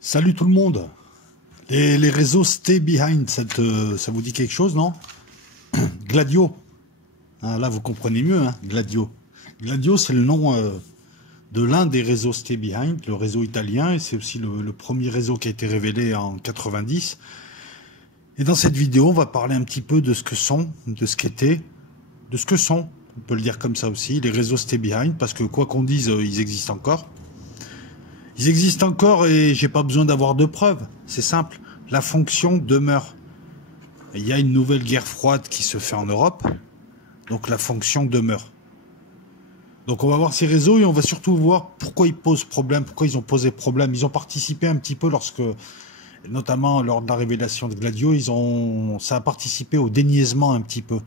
Salut tout le monde. Les réseaux Stay Behind, ça vous dit quelque chose, non? Gladio. Ah, là, vous comprenez mieux, hein, Gladio. Gladio, c'est le nom de l'un des réseaux Stay Behind, le réseau italien, et c'est aussi le premier réseau qui a été révélé en 90. Et dans cette vidéo, on va parler un petit peu de ce que sont, de ce qu'étaient, de ce que sont, on peut le dire comme ça aussi, les réseaux Stay Behind, parce que quoi qu'on dise, ils existent encore. Ils existent encore et j'ai pas besoin d'avoir de preuves. C'est simple. La fonction demeure. Il y a une nouvelle guerre froide qui se fait en Europe. Donc la fonction demeure. Donc on va voir ces réseaux et on va surtout voir pourquoi ils posent problème, pourquoi ils ont posé problème. Ils ont participé un petit peu lorsque, notamment lors de la révélation de Gladio, ça a participé au déniaisement un petit peu.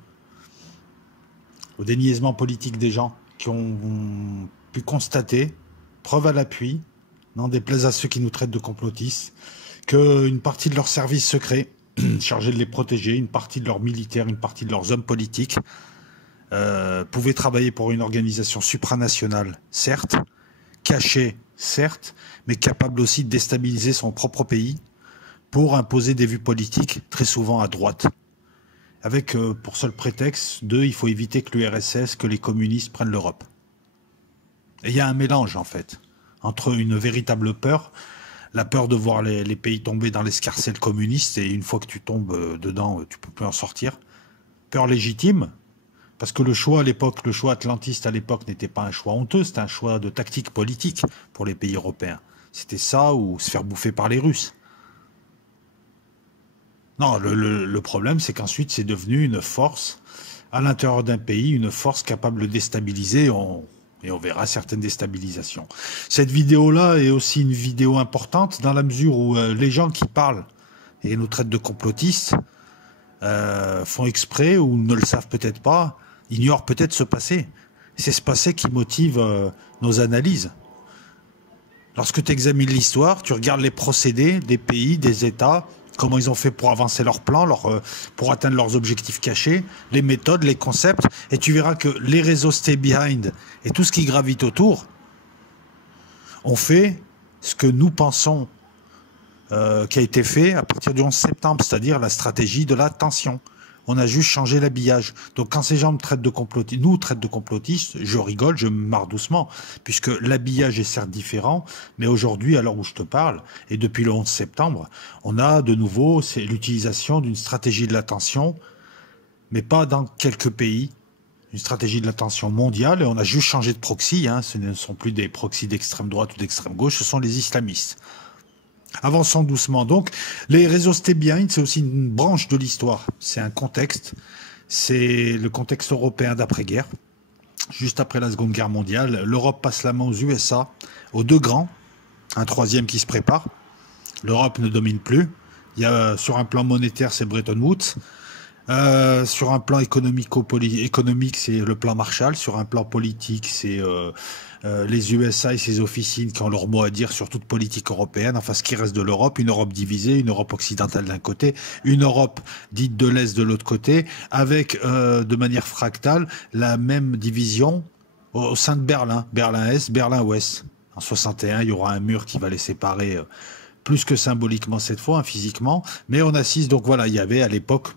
Au déniaisement politique des gens qui ont pu constater, preuve à l'appui, n'en déplaise à ceux qui nous traitent de complotistes, qu'une partie de leurs services secrets, chargés de les protéger, une partie de leurs militaires, une partie de leurs hommes politiques, pouvaient travailler pour une organisation supranationale, certes, cachée, certes, mais capable aussi de déstabiliser son propre pays pour imposer des vues politiques, très souvent à droite. Avec, pour seul prétexte, il faut éviter que l'URSS, que les communistes prennent l'Europe. Et il y a un mélange, en fait, entre une véritable peur, la peur de voir les pays tomber dans l'escarcelle communiste, et une fois que tu tombes dedans, tu peux plus en sortir. Peur légitime, parce que le choix à l'époque, le choix atlantiste à l'époque n'était pas un choix honteux, c'était un choix de tactique politique pour les pays européens. C'était ça ou se faire bouffer par les Russes. Non, le problème, c'est qu'ensuite, c'est devenu une force à l'intérieur d'un pays, une force capable de déstabiliser, et on verra certaines déstabilisations. Cette vidéo-là est aussi une vidéo importante dans la mesure où les gens qui parlent et nous traitent de complotistes font exprès ou ne le savent peut-être pas, ignorent peut-être ce passé. C'est ce passé qui motive nos analyses. Lorsque tu examines l'histoire, tu regardes les procédés des pays, des États, comment ils ont fait pour avancer leurs plans, pour atteindre leurs objectifs cachés, les méthodes, les concepts, et tu verras que les réseaux Stay Behind et tout ce qui gravite autour ont fait ce que nous pensons qui a été fait à partir du 11 septembre, c'est-à-dire la stratégie de la tension. On a juste changé l'habillage. Donc quand ces gens nous traitent de complotistes, je rigole, je me marre doucement, puisque l'habillage est certes différent, mais aujourd'hui, à l'heure où je te parle, et depuis le 11 septembre, on a de nouveau l'utilisation d'une stratégie de la tension, mais pas dans quelques pays, une stratégie de la tension mondiale, et on a juste changé de proxy, hein, ce ne sont plus des proxys d'extrême droite ou d'extrême gauche, ce sont les islamistes. Avançons doucement. Donc, les réseaux Stay Behind, c'est aussi une branche de l'histoire. C'est un contexte. C'est le contexte européen d'après-guerre. Juste après la Seconde Guerre mondiale, l'Europe passe la main aux USA, aux deux grands, un troisième qui se prépare. L'Europe ne domine plus. Il y a, sur un plan monétaire, c'est Bretton Woods. Sur un plan économique, c'est le plan Marshall. Sur un plan politique, c'est les USA et ses officines qui ont leur mot à dire sur toute politique européenne. Enfin, ce qui reste de l'Europe, une Europe divisée, une Europe occidentale d'un côté, une Europe dite de l'Est de l'autre côté, avec de manière fractale la même division au sein de Berlin. Berlin-Est, Berlin-Ouest. En 61, il y aura un mur qui va les séparer plus que symboliquement cette fois, hein, physiquement. Mais on assiste, donc voilà, il y avait à l'époque,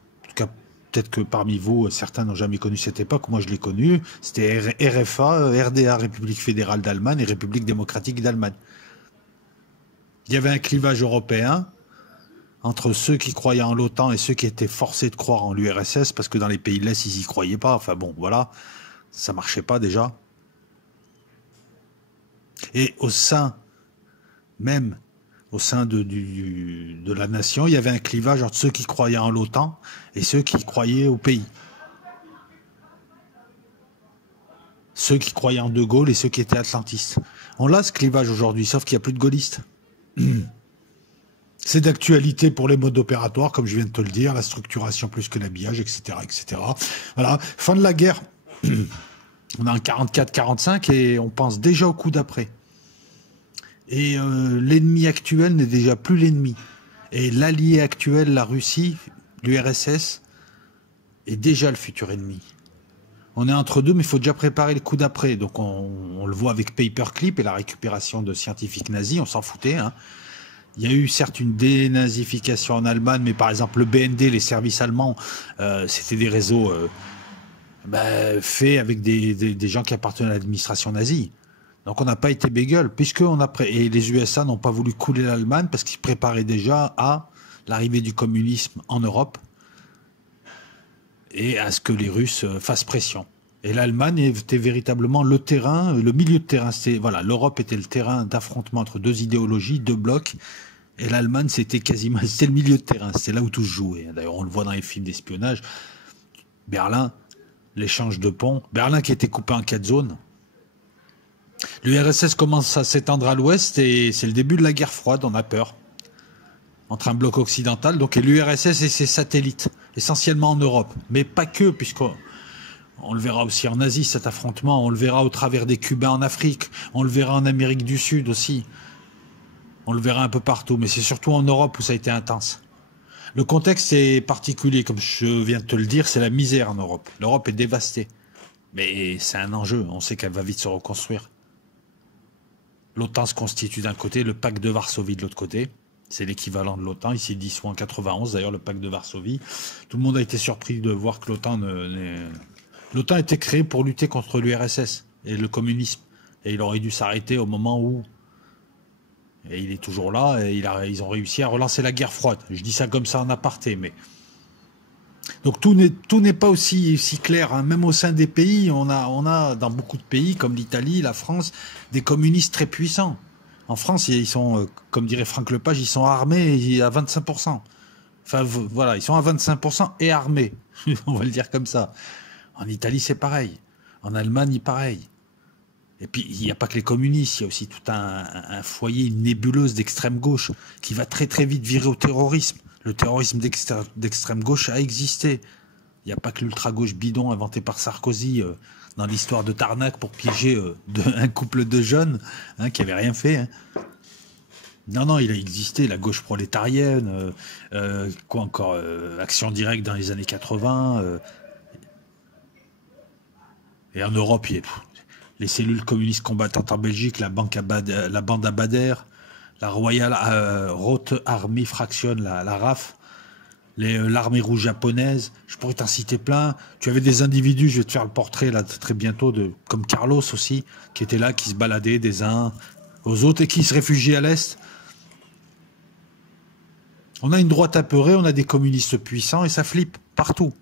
peut-être que parmi vous, certains n'ont jamais connu cette époque. Moi, je l'ai connue. C'était RFA, RDA, République fédérale d'Allemagne et République démocratique d'Allemagne. Il y avait un clivage européen entre ceux qui croyaient en l'OTAN et ceux qui étaient forcés de croire en l'URSS, parce que dans les pays de l'Est, ils y croyaient pas. Enfin bon, voilà, ça marchait pas déjà. Et au sein même au sein de la nation, il y avait un clivage entre ceux qui croyaient en l'OTAN et ceux qui croyaient au pays. Ceux qui croyaient en De Gaulle et ceux qui étaient atlantistes. On a ce clivage aujourd'hui, sauf qu'il n'y a plus de gaullistes. C'est d'actualité pour les modes opératoires, comme je viens de te le dire, la structuration plus que l'habillage, etc., etc. Voilà, fin de la guerre. On est en 44-45 et on pense déjà au coup d'après. Et l'ennemi actuel n'est déjà plus l'ennemi. Et l'allié actuel, la Russie, l'URSS, est déjà le futur ennemi. On est entre deux, mais il faut déjà préparer le coup d'après. Donc on le voit avec Paperclip et la récupération de scientifiques nazis, on s'en foutait. Hein. Il y a eu certes une dénazification en Allemagne, mais par exemple le BND, les services allemands, c'était des réseaux faits avec des gens qui appartenaient à l'administration nazie. Donc on n'a pas été bégueule, et les USA n'ont pas voulu couler l'Allemagne parce qu'ils se préparaient déjà à l'arrivée du communisme en Europe et à ce que les Russes fassent pression. Et l'Allemagne était véritablement le terrain, le milieu de terrain. Voilà, l'Europe était le terrain d'affrontement entre deux idéologies, deux blocs. Et l'Allemagne, c'était le milieu de terrain. C'était là où tout se jouait. D'ailleurs, on le voit dans les films d'espionnage. Berlin, l'échange de ponts. Berlin qui était coupé en 4 zones. L'URSS commence à s'étendre à l'ouest et c'est le début de la guerre froide, on a peur. Entre un bloc occidental, donc, et l'URSS et ses satellites, essentiellement en Europe. Mais pas que, puisqu'on le verra aussi en Asie, cet affrontement. On le verra au travers des Cubains en Afrique. On le verra en Amérique du Sud aussi. On le verra un peu partout. Mais c'est surtout en Europe où ça a été intense. Le contexte est particulier, comme je viens de te le dire, c'est la misère en Europe. L'Europe est dévastée. Mais c'est un enjeu. On sait qu'elle va vite se reconstruire. L'OTAN se constitue d'un côté, le pacte de Varsovie de l'autre côté. C'est l'équivalent de l'OTAN. Il s'est dissous en 91, d'ailleurs, le pacte de Varsovie. Tout le monde a été surpris de voir que l'OTAN a été créé pour lutter contre l'URSS et le communisme. Et il aurait dû s'arrêter au moment où... Et il est toujours là, et ils ont réussi à relancer la guerre froide. Je dis ça comme ça en aparté, mais... Donc tout n'est pas aussi clair, hein. Même au sein des pays, on a dans beaucoup de pays, comme l'Italie, la France, des communistes très puissants. En France, ils sont, comme dirait Franck Lepage, ils sont armés à 25%. Enfin, voilà, ils sont à 25% et armés. On va le dire comme ça. En Italie, c'est pareil. En Allemagne, pareil. Et puis, il n'y a pas que les communistes, il y a aussi tout un foyer, une nébuleuse d'extrême gauche qui va très très vite virer au terrorisme. Le terrorisme d'extrême gauche a existé. Il n'y a pas que l'ultra-gauche bidon inventé par Sarkozy dans l'histoire de Tarnac pour piéger un couple de jeunes qui n'avaient rien fait. Hein. Non, il a existé, la gauche prolétarienne, quoi encore, Action Directe dans les années 80. Et en Europe, il y a les cellules communistes combattantes en Belgique, la bande à Bader, la Royal Rote Army Fraction, la RAF, l'armée rouge japonaise, je pourrais t'en citer plein. Tu avais des individus, je vais te faire le portrait là très bientôt, comme Carlos aussi, qui était là, qui se baladait des uns aux autres et qui se réfugiaient à l'Est. On a une droite apeurée, on a des communistes puissants et ça flippe partout.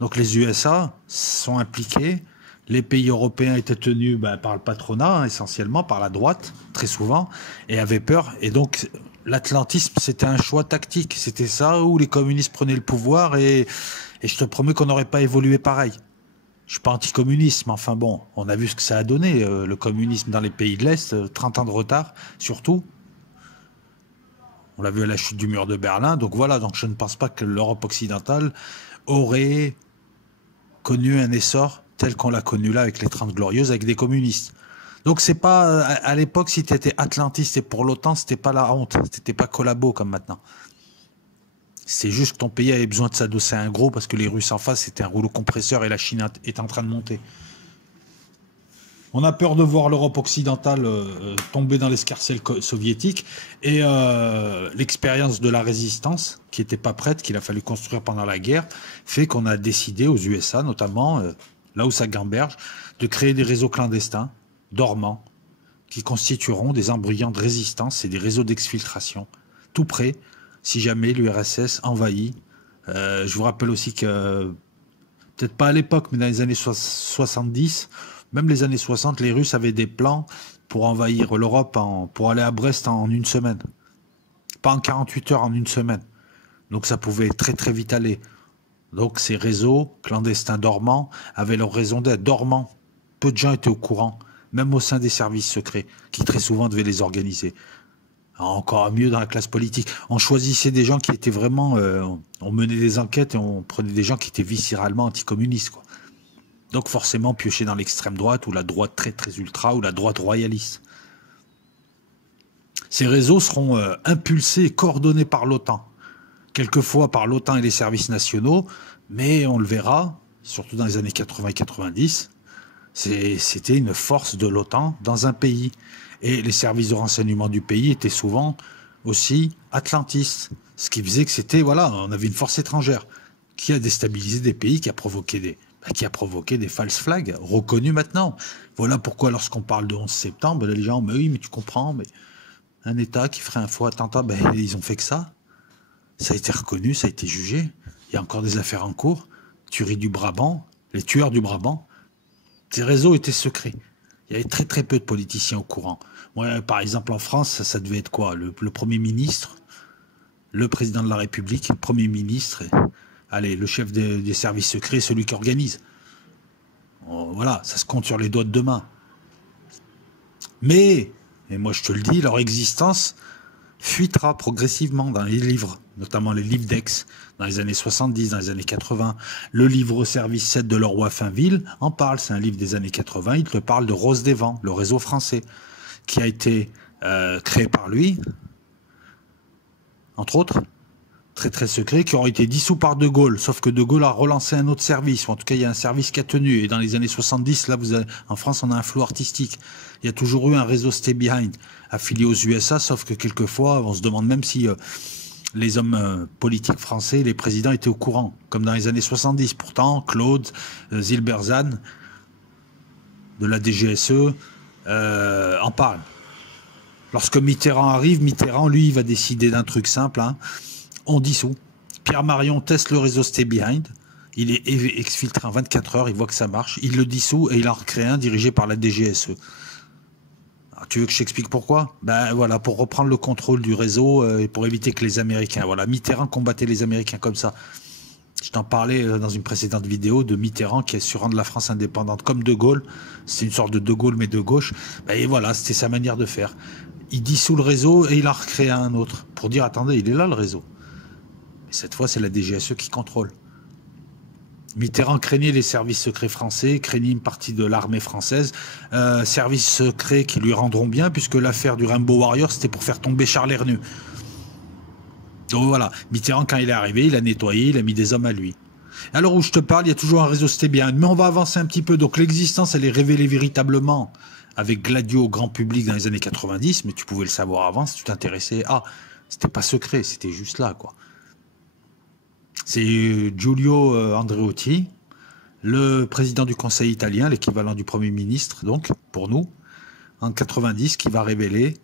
Donc les USA sont impliqués. Les pays européens étaient tenus par le patronat, essentiellement, par la droite, très souvent, et avaient peur. Et donc, l'atlantisme, c'était un choix tactique. C'était ça où les communistes prenaient le pouvoir et je te promets qu'on n'aurait pas évolué pareil. Je suis pas anticommuniste, mais enfin bon, on a vu ce que ça a donné, le communisme dans les pays de l'Est, 30 ans de retard, surtout. On l'a vu à la chute du mur de Berlin. Donc voilà, donc je ne pense pas que l'Europe occidentale aurait connu un essor tel qu'on l'a connu là avec les 30 Glorieuses, avec des communistes. Donc c'est pas, à l'époque, si tu étais atlantiste et pour l'OTAN, c'était pas la honte, c'était pas collabo comme maintenant. C'est juste que ton pays avait besoin de s'adosser à un gros parce que les Russes en face, c'était un rouleau compresseur et la Chine est en train de monter. On a peur de voir l'Europe occidentale tomber dans l'escarcelle soviétique et l'expérience de la résistance, qui n'était pas prête, qu'il a fallu construire pendant la guerre, fait qu'on a décidé, aux USA notamment, là où ça gamberge, de créer des réseaux clandestins, dormants, qui constitueront des embryons de résistance et des réseaux d'exfiltration, tout près, si jamais l'URSS envahit. Je vous rappelle aussi que, peut-être pas à l'époque, mais dans les années 70, même les années 60, les Russes avaient des plans pour envahir l'Europe, pour aller à Brest en une semaine. Pas en 48 heures, en une semaine. Donc ça pouvait très très vite aller. Donc ces réseaux clandestins dormants avaient leur raison d'être dormants. Peu de gens étaient au courant, même au sein des services secrets, qui très souvent devaient les organiser. Encore mieux dans la classe politique. On choisissait des gens qui étaient vraiment... on menait des enquêtes et on prenait des gens qui étaient viscéralement anticommunistes, quoi. Donc forcément piocher dans l'extrême droite ou la droite très très ultra ou la droite royaliste. Ces réseaux seront impulsés et coordonnés par l'OTAN. Quelquefois par l'OTAN et les services nationaux, mais on le verra, surtout dans les années 80 et 90, c'était une force de l'OTAN dans un pays. Et les services de renseignement du pays étaient souvent aussi Atlantis. Ce qui faisait que c'était, voilà, on avait une force étrangère qui a déstabilisé des pays, qui a provoqué des false flags, reconnus maintenant. Voilà pourquoi lorsqu'on parle de 11 septembre, les gens, mais oui, mais tu comprends, mais un État qui ferait un faux attentat, ben, ils ont fait que ça. Ça a été reconnu, ça a été jugé. Il y a encore des affaires en cours. Tuerie du Brabant, les tueurs du Brabant. Ces réseaux étaient secrets. Il y avait très très peu de politiciens au courant. Moi, par exemple, en France, ça devait être quoi? Le Premier ministre, le président de la République, le Premier ministre, allez, le chef des services secrets, celui qui organise. Voilà, ça se compte sur les doigts de deux mains. Mais, et moi je te le dis, leur existence fuitera progressivement dans les livres, notamment les livres d'Aix, dans les années 70, dans les années 80. Le livre Service 7 de Leroy Finville en parle, c'est un livre des années 80, il te parle de Rose des Vents, le réseau français, qui a été créé par lui, entre autres, très très secret, qui aurait été dissous par De Gaulle, sauf que De Gaulle a relancé un autre service, ou en tout cas il y a un service qui a tenu, et dans les années 70, là en France on a un flou artistique. Il y a toujours eu un réseau Stay Behind, affilié aux USA, sauf que quelquefois on se demande même si les hommes politiques français, les présidents étaient au courant, comme dans les années 70. Pourtant, Claude Zilberzan, de la DGSE, en parle. Lorsque Mitterrand arrive, Mitterrand, lui, il va décider d'un truc simple, hein. On dissout. Pierre Marion teste le réseau Stay Behind. Il est exfiltré en 24 heures, il voit que ça marche. Il le dissout et il en recrée un dirigé par la DGSE. Alors, tu veux que je t'explique pourquoi? Ben voilà, pour reprendre le contrôle du réseau et pour éviter que les Américains... Voilà, Mitterrand combattait les Américains comme ça. Je t'en parlais dans une précédente vidéo de Mitterrand qui est sur rendre la France indépendante comme De Gaulle. C'est une sorte de De Gaulle mais de gauche. Ben, et voilà, c'était sa manière de faire. Il dissout le réseau et il en recrée un autre pour dire attendez, il est là le réseau. Et cette fois, c'est la DGSE qui contrôle. Mitterrand craignait les services secrets français, craignait une partie de l'armée française, services secrets qui lui rendront bien, puisque l'affaire du Rainbow Warrior, c'était pour faire tomber Charles Hernu. Donc voilà, Mitterrand, quand il est arrivé, il a nettoyé, il a mis des hommes à lui. Alors où je te parle, il y a toujours un réseau Stay Behind, mais on va avancer un petit peu. Donc l'existence, elle est révélée véritablement avec Gladio au grand public dans les années 90, mais tu pouvais le savoir avant si tu t'intéressais. Ah, c'était pas secret, c'était juste là, quoi. C'est Giulio Andreotti, le président du Conseil italien, l'équivalent du Premier ministre, donc, pour nous, en 90, qui va révéler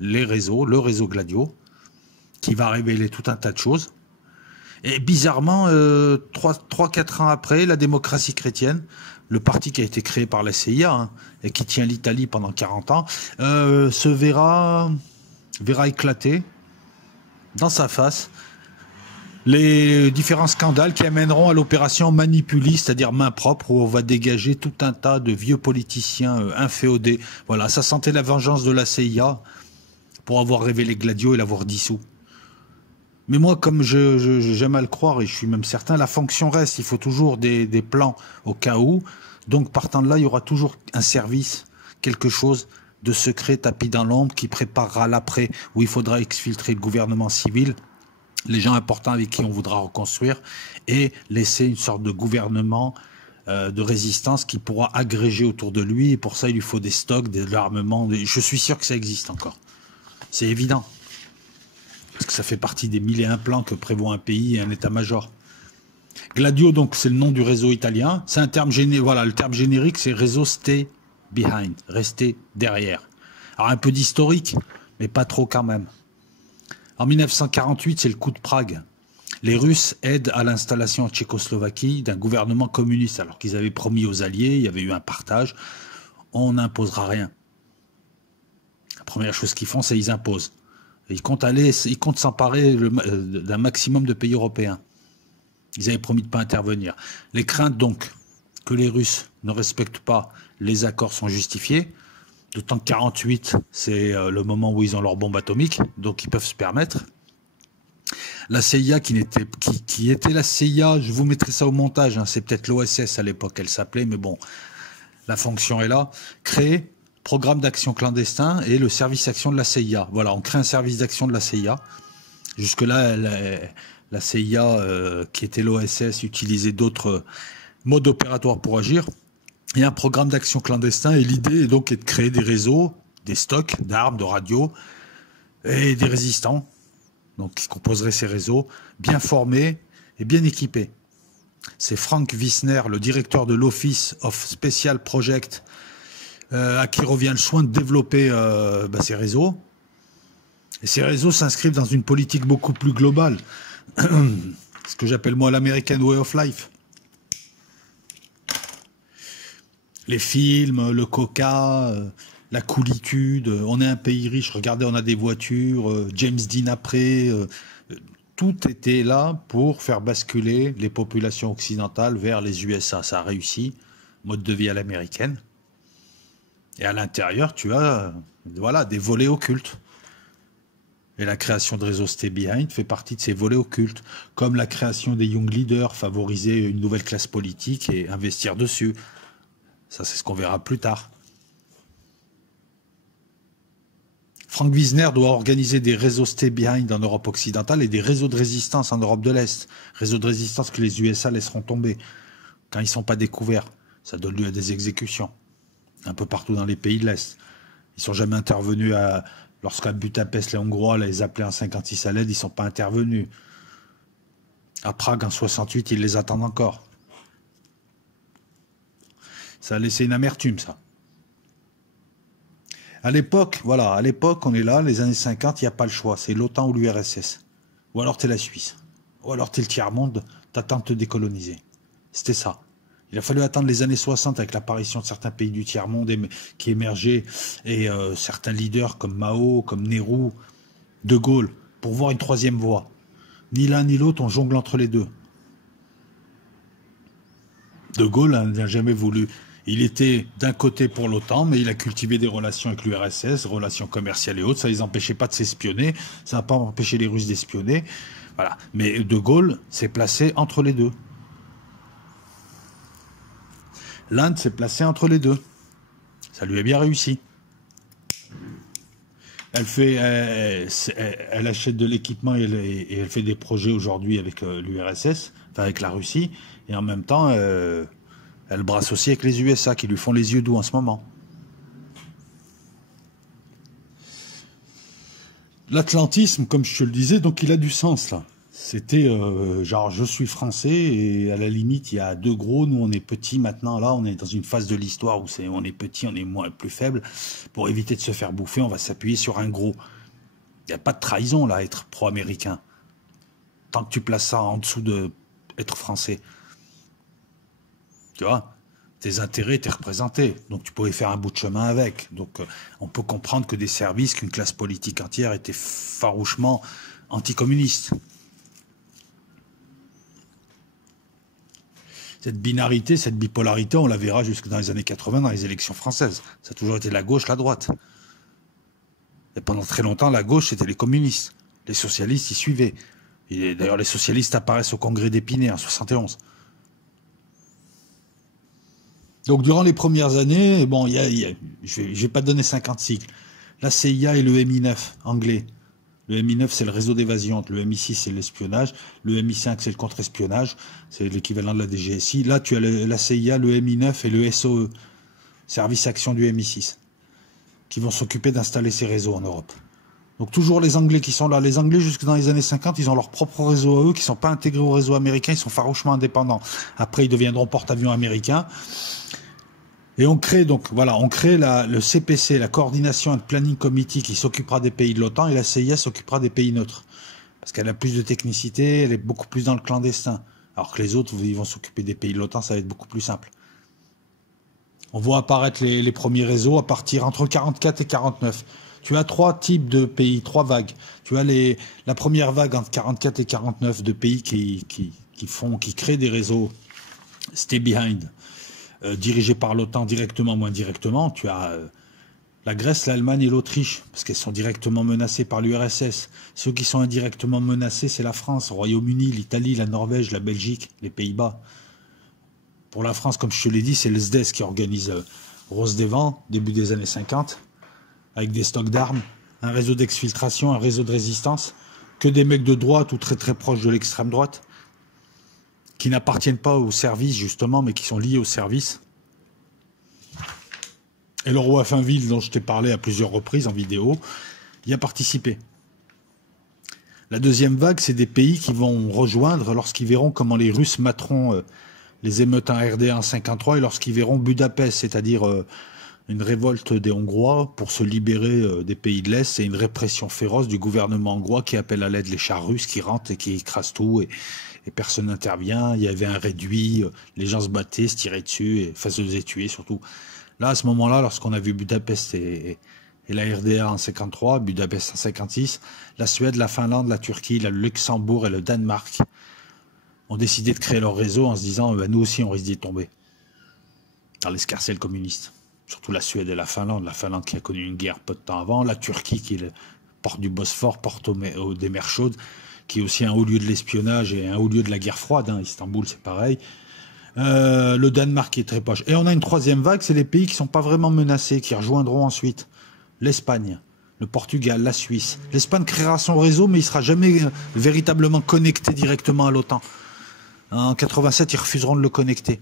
les réseaux, le réseau Gladio, qui va révéler tout un tas de choses. Et bizarrement, 3-4 ans après, la démocratie chrétienne, le parti qui a été créé par la CIA, hein, et qui tient l'Italie pendant 40 ans, se verra éclater dans sa face les différents scandales qui amèneront à l'opération Manipuli, c'est-à-dire main propre, où on va dégager tout un tas de vieux politiciens inféodés. Voilà, ça sentait la vengeance de la CIA pour avoir révélé Gladio et l'avoir dissous. Mais moi, comme j'aime à le croire, et je suis même certain, la fonction reste. Il faut toujours des plans au cas où. Donc, partant de là, il y aura toujours un service, quelque chose de secret tapis dans l'ombre qui préparera l'après, où il faudra exfiltrer le gouvernement civil, les gens importants avec qui on voudra reconstruire, et laisser une sorte de gouvernement de résistance qui pourra agréger autour de lui. Et pour ça, il lui faut des stocks, de l'armement. Je suis sûr que ça existe encore. C'est évident. Parce que ça fait partie des 1001 plans que prévoit un pays et un état-major. Gladio, donc, c'est le nom du réseau italien. C'est un terme générique. Voilà, le terme générique, c'est réseau Stay Behind, rester derrière. Alors, un peu d'historique, mais pas trop quand même. En 1948, c'est le coup de Prague. Les Russes aident à l'installation en Tchécoslovaquie d'un gouvernement communiste, alors qu'ils avaient promis aux Alliés, il y avait eu un partage, on n'imposera rien. La première chose qu'ils font, c'est qu'ils imposent. Ils comptent s'emparer d'un maximum de pays européens. Ils avaient promis de ne pas intervenir. Les craintes donc que les Russes ne respectent pas les accords sont justifiées. D'autant que 1948, c'est le moment où ils ont leur bombe atomique, donc ils peuvent se permettre. La CIA, qui était la CIA, je vous mettrai ça au montage, hein, c'est peut-être l'OSS à l'époque, elle s'appelait, mais bon, la fonction est là, créée. Programme d'action clandestin et le service action de la CIA. Voilà, on crée un service d'action de la CIA. Jusque-là, la CIA, qui était l'OSS, utilisait d'autres modes opératoires pour agir. Il y a un programme d'action clandestin et l'idée est donc de créer des réseaux, des stocks d'armes, de radios, et des résistants, donc qui composeraient ces réseaux, bien formés et bien équipés. C'est Frank Wisner, le directeur de l'Office of Special Projects, à qui revient le soin de développer ces réseaux. Et ces réseaux s'inscrivent dans une politique beaucoup plus globale, ce que j'appelle moi l'American Way of Life. Les films, le coca, la coolitude, on est un pays riche, regardez, on a des voitures, James Dean après, tout était là pour faire basculer les populations occidentales vers les USA. Ça a réussi, mode de vie à l'américaine. Et à l'intérieur, tu as voilà, des volets occultes. Et la création de réseaux Stay Behind fait partie de ces volets occultes, comme la création des Young Leaders, favoriser une nouvelle classe politique et investir dessus. Ça, c'est ce qu'on verra plus tard. Frank Wisner doit organiser des réseaux Stay Behind en Europe occidentale et des réseaux de résistance en Europe de l'Est. Réseaux de résistance que les USA laisseront tomber quand ils ne sont pas découverts. Ça donne lieu à des exécutions, un peu partout dans les pays de l'Est. Ils ne sont jamais intervenus lorsqu'à Budapest, les Hongrois les appelaient en 56 à l'aide, ils ne sont pas intervenus. À Prague, en 68, ils les attendent encore. Ça a laissé une amertume, ça. À l'époque, voilà, à l'époque, on est là, les années 50, il n'y a pas le choix. C'est l'OTAN ou l'URSS. Ou alors t'es la Suisse. Ou alors t'es le tiers-monde, t'attends de te décoloniser. C'était ça. Il a fallu attendre les années 60 avec l'apparition de certains pays du tiers-monde qui émergeaient et certains leaders comme Mao, comme Nehru, De Gaulle, pour voir une troisième voie. Ni l'un ni l'autre, on jongle entre les deux. De Gaulle n'a jamais voulu. Il était d'un côté pour l'OTAN, mais il a cultivé des relations avec l'URSS, relations commerciales et autres. Ça ne les empêchait pas de s'espionner. Ça n'a pas empêché les Russes d'espionner. Voilà. Mais De Gaulle s'est placé entre les deux. L'Inde s'est placée entre les deux. Ça lui a bien réussi. Elle achète de l'équipement et elle fait des projets aujourd'hui avec l'URSS, enfin avec la Russie, et en même temps, elle brasse aussi avec les USA qui lui font les yeux doux en ce moment. L'atlantisme, comme je te le disais, donc il a du sens là. C'était genre je suis français et à la limite il y a deux gros, nous on est petits maintenant, là on est dans une phase de l'histoire où on est petit, on est moins plus faible. Pour éviter de se faire bouffer, on va s'appuyer sur un gros. Il n'y a pas de trahison là, être pro-américain. Tant que tu places ça en dessous de être français. Tu vois, tes intérêts t'es représenté, donc tu pouvais faire un bout de chemin avec. Donc on peut comprendre que des services, qu'une classe politique entière était farouchement anticommuniste. Cette binarité, cette bipolarité, on la verra jusque dans les années 80 dans les élections françaises. Ça a toujours été la gauche, la droite. Et pendant très longtemps, la gauche, c'était les communistes. Les socialistes, ils suivaient. Et d'ailleurs, les socialistes apparaissent au congrès d'Épinay en 71. Donc, durant les premières années, bon, je vais pas donner 50 cycles. La CIA et le MI9 anglais. Le MI9, c'est le réseau d'évasion. Le MI6, c'est l'espionnage. Le MI5, c'est le contre-espionnage. C'est l'équivalent de la DGSI. Là, tu as la CIA, le MI9 et le SOE, Service Action du MI6, qui vont s'occuper d'installer ces réseaux en Europe. Donc toujours les Anglais qui sont là. Les Anglais, jusque dans les années 50, ils ont leur propre réseau à eux, qui ne sont pas intégrés au réseau américain. Ils sont farouchement indépendants. Après, ils deviendront porte-avions américains. Et on crée donc, voilà, on crée le CPC, la Coordination and Planning Committee, qui s'occupera des pays de l'OTAN, et la CIA s'occupera des pays neutres. Parce qu'elle a plus de technicité, elle est beaucoup plus dans le clandestin. Alors que les autres, ils vont s'occuper des pays de l'OTAN, ça va être beaucoup plus simple. On voit apparaître les premiers réseaux à partir entre 44 et 49. Tu as trois types de pays, trois vagues. Tu as la première vague entre 44 et 49 de pays qui créent des réseaux Stay Behind. Dirigés par l'OTAN directement ou indirectement. Tu as la Grèce, l'Allemagne et l'Autriche, parce qu'elles sont directement menacées par l'URSS. Ceux qui sont indirectement menacés, c'est la France, le Royaume-Uni, l'Italie, la Norvège, la Belgique, les Pays-Bas. Pour la France, comme je te l'ai dit, c'est le SDES qui organise Rose des Vents, début des années 50, avec des stocks d'armes, un réseau d'exfiltration, un réseau de résistance, que des mecs de droite ou très très proches de l'extrême droite, qui n'appartiennent pas au service justement, mais qui sont liés au service. Et le roi Finville, dont je t'ai parlé à plusieurs reprises en vidéo, y a participé. La deuxième vague, c'est des pays qui vont rejoindre lorsqu'ils verront comment les Russes materont les émeutes en RDA en 53 et lorsqu'ils verront Budapest, c'est-à-dire une révolte des Hongrois pour se libérer des pays de l'Est et une répression féroce du gouvernement hongrois qui appelle à l'aide les chars russes qui rentrent et qui écrasent tout et personne n'intervient. Il y avait un réduit, les gens se battaient, se tiraient dessus et se faisaient tuer surtout. Là, à ce moment-là, lorsqu'on a vu Budapest et la RDA en 53, Budapest en 56, la Suède, la Finlande, la Turquie, le Luxembourg et le Danemark ont décidé de créer leur réseau en se disant nous aussi on risque d'y tomber dans l'escarcelle communiste. Surtout la Suède et la Finlande qui a connu une guerre peu de temps avant, la Turquie qui est le porte du Bosphore, porte des mers chaudes, qui est aussi un haut lieu de l'espionnage et un haut lieu de la guerre froide, Istanbul c'est pareil. Le Danemark qui est très proche. Et on a une troisième vague, c'est les pays qui ne sont pas vraiment menacés, qui rejoindront ensuite l'Espagne, le Portugal, la Suisse. L'Espagne créera son réseau, mais il ne sera jamais véritablement connecté directement à l'OTAN. En 87, ils refuseront de le connecter.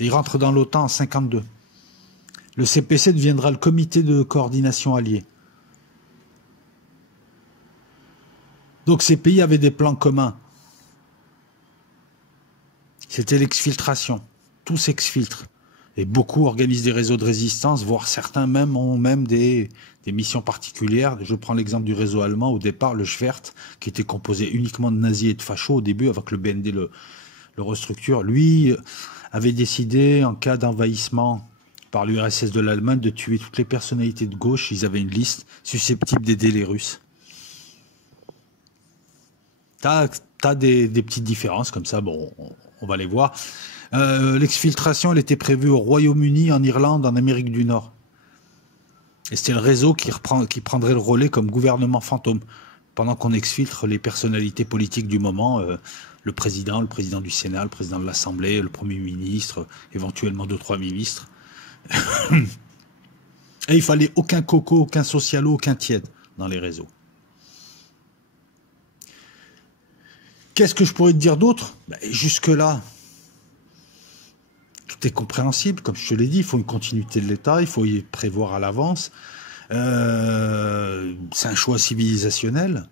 Ils rentrent dans l'OTAN en 52. Le CPC deviendra le comité de coordination allié. Donc ces pays avaient des plans communs. C'était l'exfiltration. Tout s'exfiltre. Et beaucoup organisent des réseaux de résistance, voire certains même ont des missions particulières. Je prends l'exemple du réseau allemand au départ, le Schwert, qui était composé uniquement de nazis et de fachos au début, avec le BND le restructure. Lui avait décidé, en cas d'envahissement par l'URSS de l'Allemagne, de tuer toutes les personnalités de gauche. Ils avaient une liste susceptible d'aider les Russes. T'as des petites différences comme ça, bon, on va les voir. L'exfiltration, elle était prévue au Royaume-Uni, en Irlande, en Amérique du Nord. Et c'était le réseau qui prendrait le relais comme gouvernement fantôme, pendant qu'on exfiltre les personnalités politiques du moment, le président du Sénat, le président de l'Assemblée, le Premier ministre, éventuellement 2-3 ministres. Et il fallait aucun coco, aucun socialo, aucun tiède dans les réseaux. Qu'est-ce que je pourrais te dire d'autre? Jusque-là, tout est compréhensible. Comme je te l'ai dit, il faut une continuité de l'État, il faut y prévoir à l'avance. C'est un choix civilisationnel.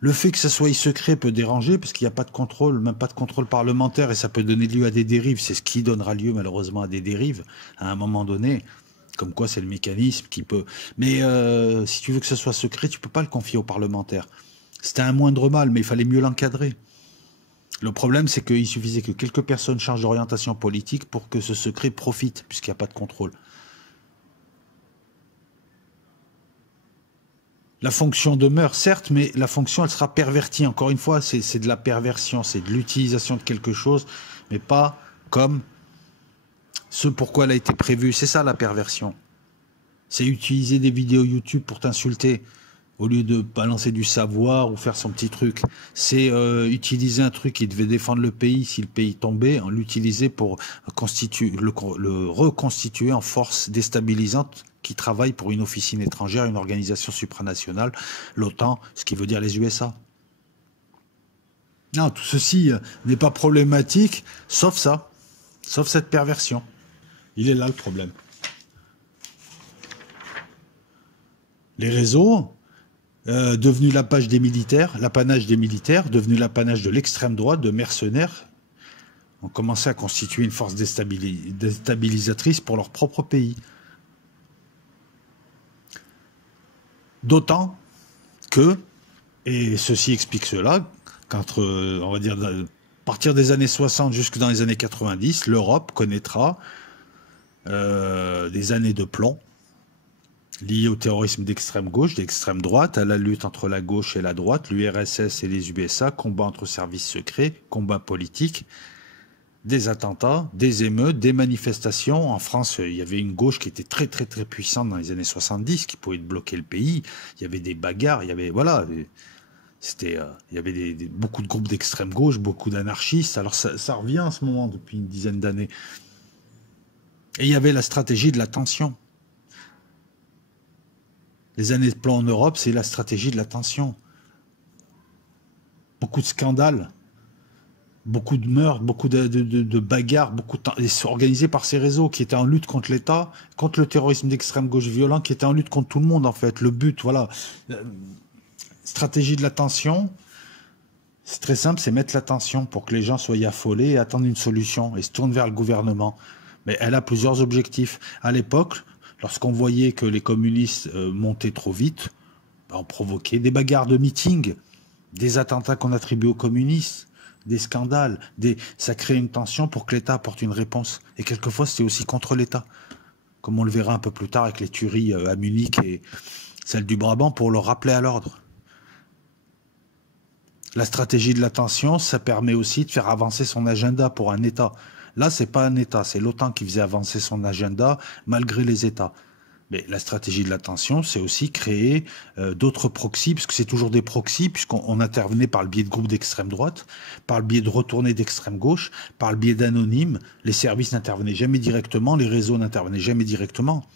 Le fait que ça soit secret peut déranger parce qu'il n'y a pas de contrôle, même pas de contrôle parlementaire, et ça peut donner lieu à des dérives. C'est ce qui donnera lieu malheureusement à des dérives à un moment donné. Comme quoi c'est le mécanisme qui peut... Mais si tu veux que ce soit secret, tu peux pas le confier aux parlementaires. C'était un moindre mal, mais il fallait mieux l'encadrer. Le problème, c'est qu'il suffisait que quelques personnes changent d'orientation politique pour que ce secret profite, puisqu'il n'y a pas de contrôle. La fonction demeure, certes, mais la fonction, elle sera pervertie. Encore une fois, c'est de la perversion, c'est de l'utilisation de quelque chose, mais pas comme ce pourquoi elle a été prévue. C'est ça la perversion. C'est utiliser des vidéos YouTube pour t'insulter, au lieu de balancer du savoir ou faire son petit truc. C'est utiliser un truc qui devait défendre le pays si le pays tombait, l'utiliser pour le reconstituer en force déstabilisante qui travaille pour une officine étrangère, une organisation supranationale, l'OTAN, ce qui veut dire les USA. Non, tout ceci n'est pas problématique, sauf ça, sauf cette perversion. Il est là le problème. Les réseaux, devenus l'apanage des militaires, devenus l'apanage de l'extrême droite, de mercenaires, ont commencé à constituer une force déstabilisatrice pour leur propre pays. D'autant que, et ceci explique cela, qu'entre, on va dire, à partir des années 60 jusque dans les années 90, l'Europe connaîtra des années de plomb liées au terrorisme d'extrême gauche, d'extrême droite, à la lutte entre la gauche et la droite, l'URSS et les USA, combat entre services secrets, combat politique, des attentats, des émeutes, des manifestations. En France, il y avait une gauche qui était très très très puissante dans les années 70, qui pouvait bloquer le pays. Il y avait des bagarres, il y avait voilà, il y avait beaucoup de groupes d'extrême gauche, beaucoup d'anarchistes. Alors ça revient en ce moment depuis une dizaine d'années. Et il y avait la stratégie de la tension. Les années de plomb en Europe, c'est la stratégie de la tension. Beaucoup de scandales. Beaucoup de meurtres, beaucoup de bagarres, organisés par ces réseaux qui étaient en lutte contre l'État, contre le terrorisme d'extrême gauche violent, qui étaient en lutte contre tout le monde en fait. Le but, voilà, stratégie de la tension, C'est très simple, c'est mettre l'attention pour que les gens soient affolés et attendent une solution et se tournent vers le gouvernement. Mais elle a plusieurs objectifs. À l'époque, lorsqu'on voyait que les communistes montaient trop vite, ben, on provoquait des bagarres de meeting, des attentats qu'on attribuait aux communistes, des scandales, ça crée une tension pour que l'État apporte une réponse. Et quelquefois, c'était aussi contre l'État. Comme on le verra un peu plus tard avec les tueries à Munich et celle du Brabant, pour le rappeler à l'ordre. La stratégie de l'attention, ça permet aussi de faire avancer son agenda pour un État. Là, c'est pas un État, c'est l'OTAN qui faisait avancer son agenda malgré les États. Mais la stratégie de l'attention, c'est aussi créer d'autres proxys, puisque c'est toujours des proxys, puisqu'on intervenait par le biais de groupes d'extrême droite, par le biais de retournées d'extrême gauche, par le biais d'anonymes. Les services n'intervenaient jamais directement, les réseaux n'intervenaient jamais directement.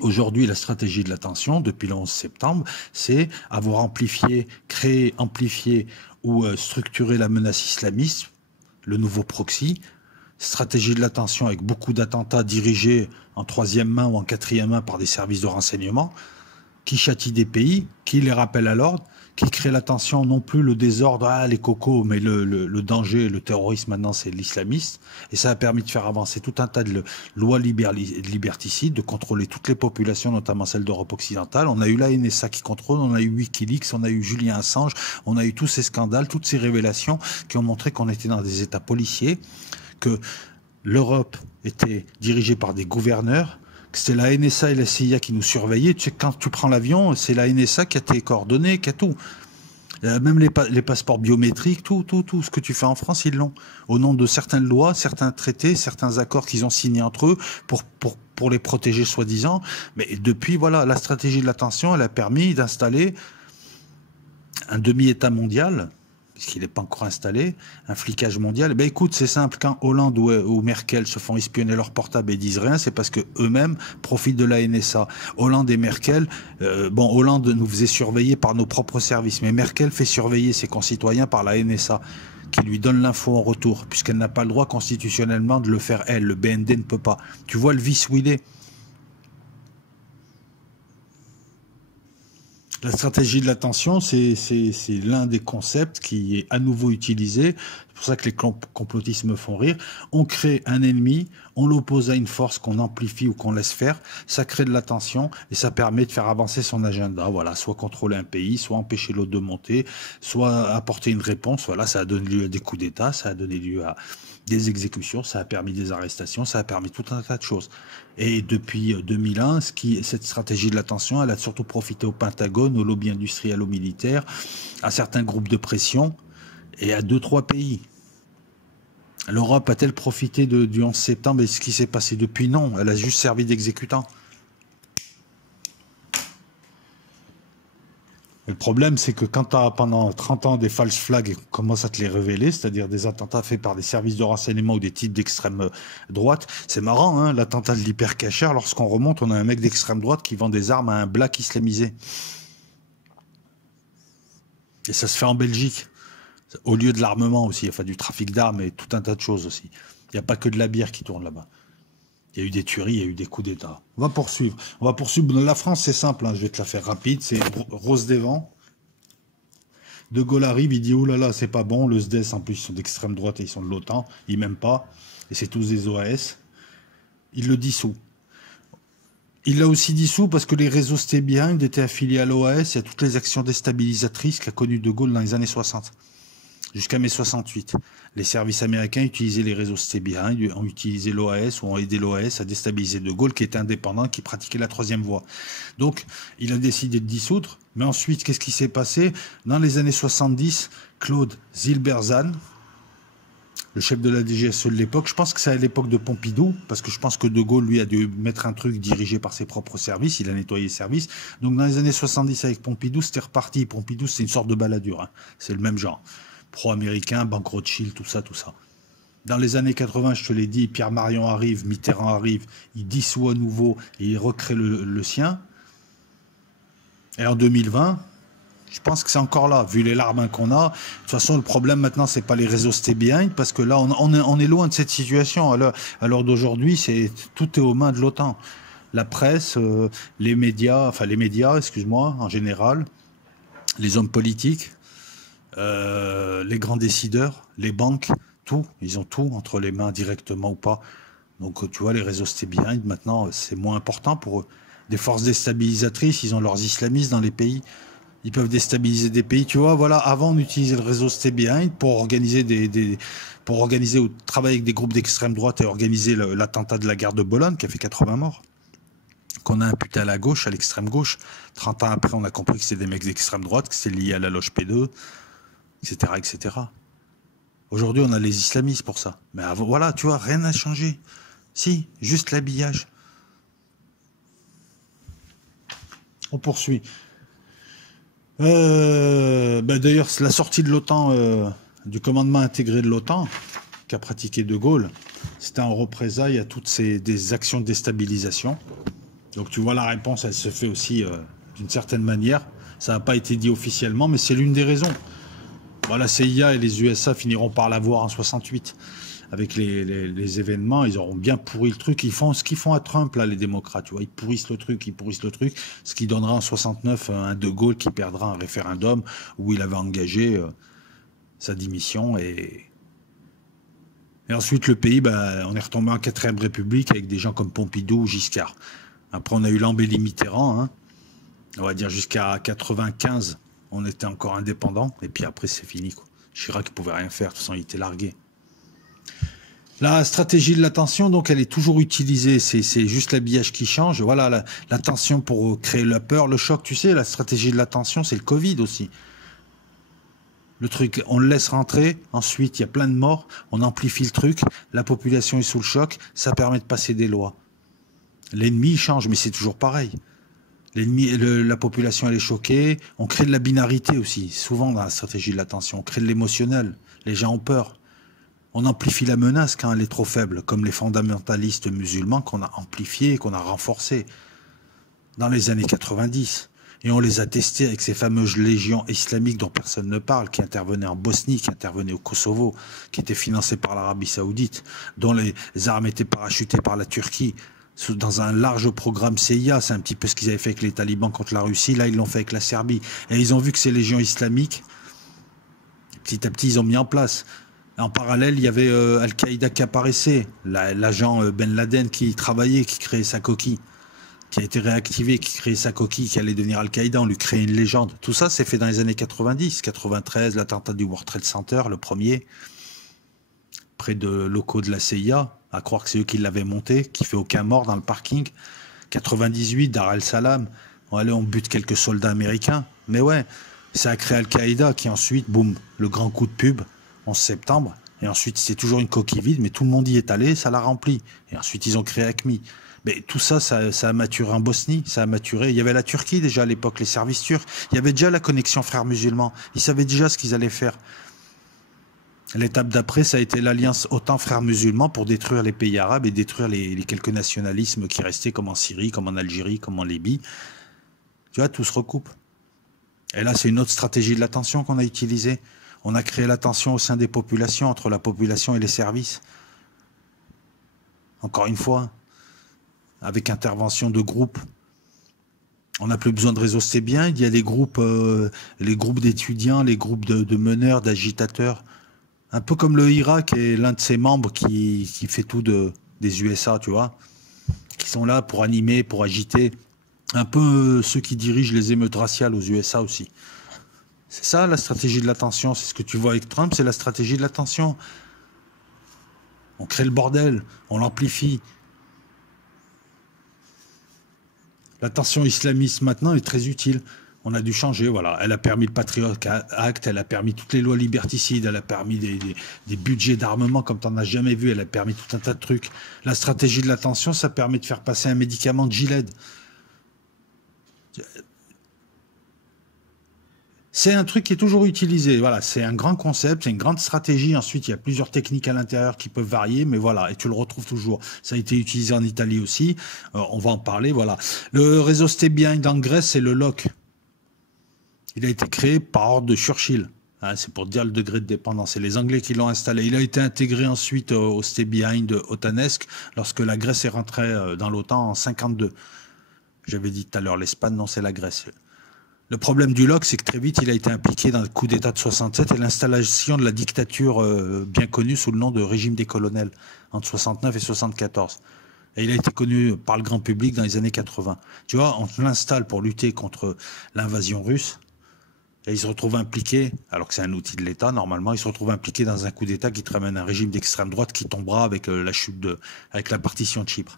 Aujourd'hui, la stratégie de l'attention, depuis le 11 septembre, c'est avoir amplifié, créé, amplifié ou structuré la menace islamiste, le nouveau proxy. Stratégie de l'attention avec beaucoup d'attentats dirigés en troisième main ou en quatrième main par des services de renseignement, qui châtient des pays, qui les rappellent à l'ordre, qui créent l'attention, non plus le désordre, les cocos, mais le danger, le terrorisme maintenant c'est l'islamiste. Et ça a permis de faire avancer tout un tas de lois liberticides, de contrôler toutes les populations, notamment celles d'Europe occidentale. On a eu la NSA qui contrôle, on a eu Wikileaks, on a eu Julian Assange, on a eu tous ces scandales, toutes ces révélations qui ont montré qu'on était dans des états policiers, que l'Europe était dirigée par des gouverneurs, que c'était la NSA et la CIA qui nous surveillaient. Tu sais, quand tu prends l'avion, c'est la NSA qui a tes coordonnées, qui a tout. Même les passeports biométriques, tout ce que tu fais en France, ils l'ont. Au nom de certaines lois, certains traités, certains accords qu'ils ont signés entre eux pour les protéger soi-disant. Mais depuis, voilà, la stratégie de l'attention, elle a permis d'installer un demi-État mondial, puisqu'il n'est pas encore installé, un flicage mondial. Ben écoute, c'est simple, quand Hollande ou Merkel se font espionner leur portable et disent rien, c'est parce que eux-mêmes profitent de la NSA. Hollande et Merkel, Hollande nous faisait surveiller par nos propres services, mais Merkel fait surveiller ses concitoyens par la NSA, qui lui donne l'info en retour, puisqu'elle n'a pas le droit constitutionnellement de le faire elle. Le BND ne peut pas. Tu vois le vice où il est. La stratégie de l'attention, c'est l'un des concepts qui est à nouveau utilisé. C'est pour ça que les complotistes me font rire. On crée un ennemi, on l'oppose à une force qu'on amplifie ou qu'on laisse faire. Ça crée de l'attention et ça permet de faire avancer son agenda. Voilà, soit contrôler un pays, soit empêcher l'autre de monter, soit apporter une réponse. Voilà, ça a donné lieu à des coups d'État, ça a donné lieu à des exécutions, ça a permis des arrestations, ça a permis tout un tas de choses. Et depuis 2001, cette stratégie de l'attention, elle a surtout profité au Pentagone, au lobby industriel, au militaire, à certains groupes de pression et à 2-3 pays. L'Europe a-t-elle profité du 11 septembre et ce qui s'est passé depuis? Non, elle a juste servi d'exécutant. Le problème, c'est que quand tu as pendant 30 ans des false flags et qu'on commence à te les révéler, c'est-à-dire des attentats faits par des services de renseignement ou des types d'extrême droite, c'est marrant, hein, l'attentat de l'hypercacher, lorsqu'on remonte, on a un mec d'extrême droite qui vend des armes à un black islamisé. Et ça se fait en Belgique, au lieu de l'armement aussi, enfin du trafic d'armes et tout un tas de choses aussi. Il n'y a pas que de la bière qui tourne là-bas. Il y a eu des tueries, il y a eu des coups d'État. On va poursuivre. La France, c'est simple, hein, je vais te la faire rapide. C'est Rose des Vents. De Gaulle arrive, il dit « Oh là là, c'est pas bon. Le SDES, en plus, ils sont d'extrême droite et ils sont de l'OTAN. Ils m'aiment pas. Et c'est tous des OAS. » Il le dissout. Il l'a aussi dissous parce que les réseaux Stay Behind étaient affiliés à l'OAS et à toutes les actions déstabilisatrices qu'a connues De Gaulle dans les années 60. Jusqu'à mai 68. Les services américains utilisaient les réseaux Stay Behind, ont utilisé l'OAS ou ont aidé l'OAS à déstabiliser De Gaulle, qui était indépendant, qui pratiquait la troisième voie. Donc, il a décidé de dissoudre. Mais ensuite, qu'est-ce qui s'est passé? Dans les années 70, Claude Zilberzan, le chef de la DGSE de l'époque, je pense que c'est à l'époque de Pompidou, parce que je pense que De Gaulle, lui, a dû mettre un truc dirigé par ses propres services, il a nettoyé les services. Donc, dans les années 70, avec Pompidou, c'était reparti. Pompidou, c'est une sorte de baladure, hein. C'est le même genre. Pro-américain, Banque Rothschild, tout ça. Dans les années 80, je te l'ai dit, Pierre Marion arrive, Mitterrand arrive, il dissout à nouveau et il recrée le sien. Et en 2020, je pense que c'est encore là, vu les larmes qu'on a. De toute façon, le problème maintenant, c'est pas les réseaux Stay Behind, parce que là, on est loin de cette situation. À l'heure d'aujourd'hui, tout est aux mains de l'OTAN. La presse, les médias, excuse-moi, en général, les hommes politiques. les grands décideurs, les banques, tout, ils ont tout entre les mains directement ou pas. Donc tu vois, les réseaux stay behind, maintenant, c'est moins important pour eux. Des forces déstabilisatrices, ils ont leurs islamistes dans les pays. Ils peuvent déstabiliser des pays. Tu vois, voilà, avant, on utilisait le réseau stay behind pour organiser pour organiser ou travailler avec des groupes d'extrême droite et organiser l'attentat de la gare de Bologne qui a fait 80 morts. Qu'on a imputé à la gauche, à l'extrême gauche. 30 ans après, on a compris que c'était des mecs d'extrême droite, que c'était lié à la loge P2, etc., etc. Aujourd'hui, on a les islamistes pour ça. Mais avant, voilà, tu vois, rien n'a changé. Si, juste l'habillage. On poursuit. D'ailleurs, la sortie de l'OTAN, du commandement intégré de l'OTAN, qu'a pratiqué De Gaulle, c'était en représailles à toutes des actions de déstabilisation. Donc tu vois, la réponse, elle se fait aussi d'une certaine manière. Ça n'a pas été dit officiellement, mais c'est l'une des raisons. Bon, la CIA et les USA finiront par l'avoir en 68. Avec les événements, ils auront bien pourri le truc. Ils font ce qu'ils font à Trump, là, les démocrates. Tu vois, ils pourrissent le truc. Ce qui donnera en 69 un De Gaulle qui perdra un référendum où il avait engagé sa démission. Et ensuite, le pays, on est retombé en 4ème République avec des gens comme Pompidou ou Giscard. Après, on a eu l'embellie Mitterrand, hein. On va dire jusqu'à 95, on était encore indépendant. Et puis après, c'est fini, quoi. Chirac ne pouvait rien faire. De toute façon, il était largué. La stratégie de l'attention, donc, elle est toujours utilisée. C'est juste l'habillage qui change. Voilà, l'attention pour créer la peur, le choc. Tu sais, la stratégie de l'attention, c'est le Covid aussi. Le truc, on le laisse rentrer. Ensuite, il y a plein de morts. On amplifie le truc. La population est sous le choc. Ça permet de passer des lois. L'ennemi change, mais c'est toujours pareil. La population, elle est choquée. On crée de la binarité aussi. Souvent, dans la stratégie de l'attention, on crée de l'émotionnel. Les gens ont peur. On amplifie la menace quand elle est trop faible, comme les fondamentalistes musulmans qu'on a amplifiés, qu'on a renforcés dans les années 90. Et on les a testés avec ces fameuses légions islamiques dont personne ne parle, qui intervenaient en Bosnie, qui intervenaient au Kosovo, qui étaient financées par l'Arabie Saoudite, dont les armes étaient parachutées par la Turquie, dans un large programme CIA. C'est un petit peu ce qu'ils avaient fait avec les talibans contre la Russie. Là, ils l'ont fait avec la Serbie. Et ils ont vu que ces légions islamiques, petit à petit, ils ont mis en place. En parallèle, il y avait Al-Qaïda qui apparaissait, l'agent Ben Laden qui travaillait, qui créait sa coquille, qui a été réactivé, qui créait sa coquille, qui allait devenir Al-Qaïda, on lui créait une légende. Tout ça, c'est fait dans les années 90, 93, l'attentat du World Trade Center, le premier, près de locaux de la CIA, à croire que c'est eux qui l'avaient monté, qui fait aucun mort dans le parking. 98, Dar el-Salam, allez, on bute quelques soldats américains. Mais ouais, ça a créé Al-Qaïda qui ensuite, boum, le grand coup de pub, 11 septembre. Et ensuite, c'est toujours une coquille vide, mais tout le monde y est allé, ça l'a rempli. Et ensuite, ils ont créé ACMI. Mais tout ça, ça a maturé en Bosnie, ça a maturé. Il y avait la Turquie déjà à l'époque, les services turcs. Il y avait déjà la connexion frères musulmans. Ils savaient déjà ce qu'ils allaient faire. L'étape d'après, ça a été l'alliance OTAN frères musulmans pour détruire les pays arabes et détruire les quelques nationalismes qui restaient, comme en Syrie, comme en Algérie, comme en Libye. Tu vois, tout se recoupe. Et là, c'est une autre stratégie de l'attention qu'on a utilisée. On a créé l'attention au sein des populations, entre la population et les services. Encore une fois, avec intervention de groupes. On n'a plus besoin de réseaux, c'est bien. Il y a les groupes d'étudiants, les groupes de meneurs, d'agitateurs. Un peu comme le Irak et l'un de ses membres qui fait tout des USA, tu vois. Qui sont là pour animer, pour agiter. Un peu ceux qui dirigent les émeutes raciales aux USA aussi. C'est ça la stratégie de l'attention. C'est ce que tu vois avec Trump, c'est la stratégie de l'attention. On crée le bordel, on l'amplifie. L'attention islamiste maintenant est très utile. On a dû changer, voilà. Elle a permis le Patriot Act, elle a permis toutes les lois liberticides, elle a permis des budgets d'armement comme tu n'en as jamais vu, elle a permis tout un tas de trucs. La stratégie de l'attention, ça permet de faire passer un médicament de Gilead. C'est un truc qui est toujours utilisé. Voilà, c'est un grand concept, c'est une grande stratégie. Ensuite, il y a plusieurs techniques à l'intérieur qui peuvent varier, mais voilà, et tu le retrouves toujours. Ça a été utilisé en Italie aussi. On va en parler, voilà. Le réseau Stay Behind en Grèce, c'est le LOC. Il a été créé par ordre de Churchill. Hein, c'est pour dire le degré de dépendance. C'est les Anglais qui l'ont installé. Il a été intégré ensuite au Stay Behind otanesque lorsque la Grèce est rentrée dans l'OTAN en 52. J'avais dit tout à l'heure l'Espagne, non, c'est la Grèce. Le problème du LOC, c'est que très vite, il a été impliqué dans le coup d'État de 67 et l'installation de la dictature bien connue sous le nom de régime des colonels entre 69 et 74. Et il a été connu par le grand public dans les années 80. Tu vois, on l'installe pour lutter contre l'invasion russe et il se retrouve impliqué, alors que c'est un outil de l'État, normalement, il se retrouve impliqué dans un coup d'État qui te ramène un régime d'extrême droite qui tombera avec avec la partition de Chypre.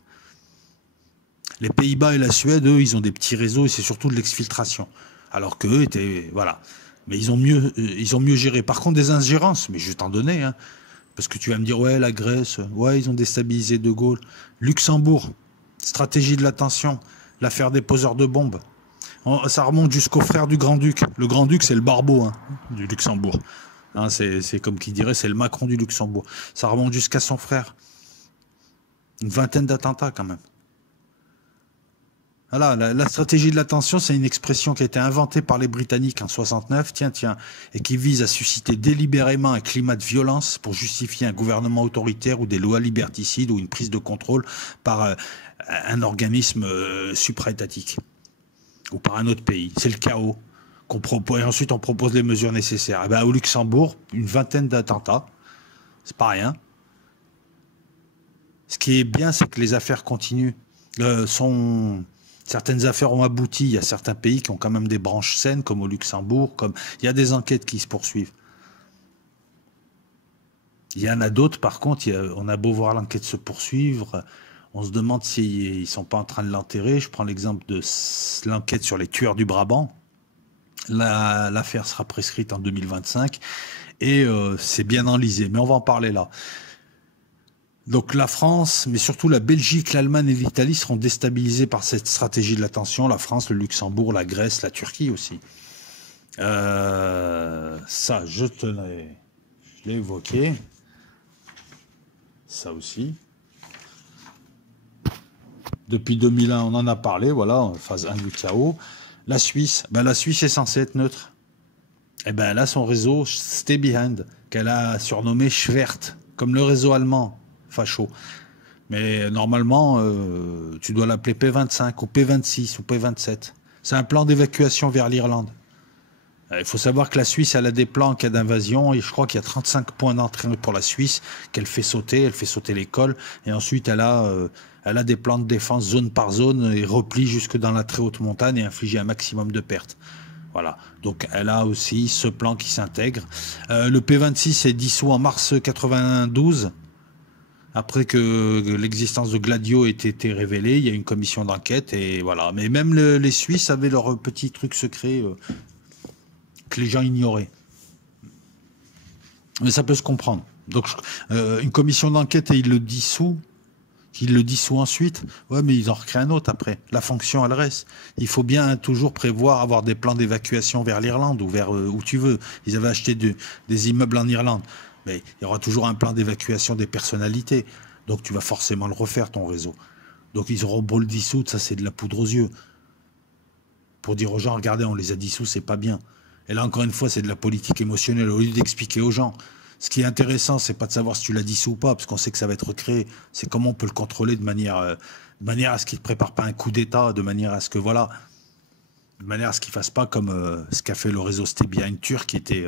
Les Pays-Bas et la Suède, eux, ils ont des petits réseaux et c'est surtout de l'exfiltration. Alors qu'eux étaient, voilà. Mais ils ont mieux géré. Par contre, des ingérences, mais je vais t'en donner, hein. Parce que tu vas me dire, ouais, la Grèce, ouais, ils ont déstabilisé De Gaulle. Luxembourg, stratégie de l'attention, l'affaire des poseurs de bombes. Ça remonte jusqu'au frère du Grand-Duc. Le Grand-Duc, c'est le barbeau, hein, du Luxembourg. Hein, c'est comme qui dirait, c'est le Macron du Luxembourg. Ça remonte jusqu'à son frère. Une vingtaine d'attentats, quand même. Voilà, la stratégie de l'attention, c'est une expression qui a été inventée par les Britanniques en 69, tiens, et qui vise à susciter délibérément un climat de violence pour justifier un gouvernement autoritaire ou des lois liberticides ou une prise de contrôle par un organisme supra-étatique ou par un autre pays. C'est le chaos qu'on propose, et ensuite on propose les mesures nécessaires. Et ben, au Luxembourg, une vingtaine d'attentats, c'est pas rien. Ce qui est bien, c'est que les affaires continuent, Certaines affaires ont abouti. Il y a certains pays qui ont quand même des branches saines, comme au Luxembourg. Il y a des enquêtes qui se poursuivent. Il y en a d'autres, par contre, on a beau voir l'enquête se poursuivre, on se demande s'ils ne sont pas en train de l'enterrer. Je prends l'exemple de l'enquête sur les tueurs du Brabant. L'affaire sera prescrite en 2025 et c'est bien enlisé. Mais on va en parler là. Donc la France, mais surtout la Belgique, l'Allemagne et l'Italie seront déstabilisés par cette stratégie de l'attention. La France, le Luxembourg, la Grèce, la Turquie aussi. Ça, je l'ai évoqué. Ça aussi. Depuis 2001, on en a parlé, voilà, phase 1 du chaos. La Suisse, la Suisse est censée être neutre. Et ben elle a son réseau Stay Behind, qu'elle a surnommé Schwert, comme le réseau allemand. Facho. Mais normalement, tu dois l'appeler P25 ou P26 ou P27. C'est un plan d'évacuation vers l'Irlande. Il faut savoir que la Suisse, elle a des plans en cas d'invasion et je crois qu'il y a 35 points d'entrée pour la Suisse qu'elle fait sauter. Elle fait sauter l'école et ensuite elle a des plans de défense zone par zone et replie jusque dans la très haute montagne et infliger un maximum de pertes. Voilà, donc elle a aussi ce plan qui s'intègre. Le P26 est dissous en mars 92. Après que l'existence de Gladio ait été révélée, il y a une commission d'enquête et voilà. Mais même les Suisses avaient leur petit truc secret que les gens ignoraient. Mais ça peut se comprendre. Donc une commission d'enquête et il le dissout ensuite. Ouais, mais ils en recréent un autre après. La fonction, elle reste. Il faut bien toujours prévoir, avoir des plans d'évacuation vers l'Irlande ou vers où tu veux. Ils avaient acheté des immeubles en Irlande. Mais il y aura toujours un plan d'évacuation des personnalités. Donc tu vas forcément le refaire, ton réseau. Donc ils auront beau le dissoudre, ça c'est de la poudre aux yeux. Pour dire aux gens, regardez, on les a dissous, c'est pas bien. Et là, encore une fois, c'est de la politique émotionnelle. Au lieu d'expliquer aux gens, ce qui est intéressant, c'est pas de savoir si tu l'as dissous ou pas, parce qu'on sait que ça va être recréé. C'est comment on peut le contrôler de manière à ce qu'il ne prépare pas un coup d'État, de manière à ce que, voilà, de manière à ce qu'il ne fasse pas comme ce qu'a fait le réseau Stay Behind turc, qui était...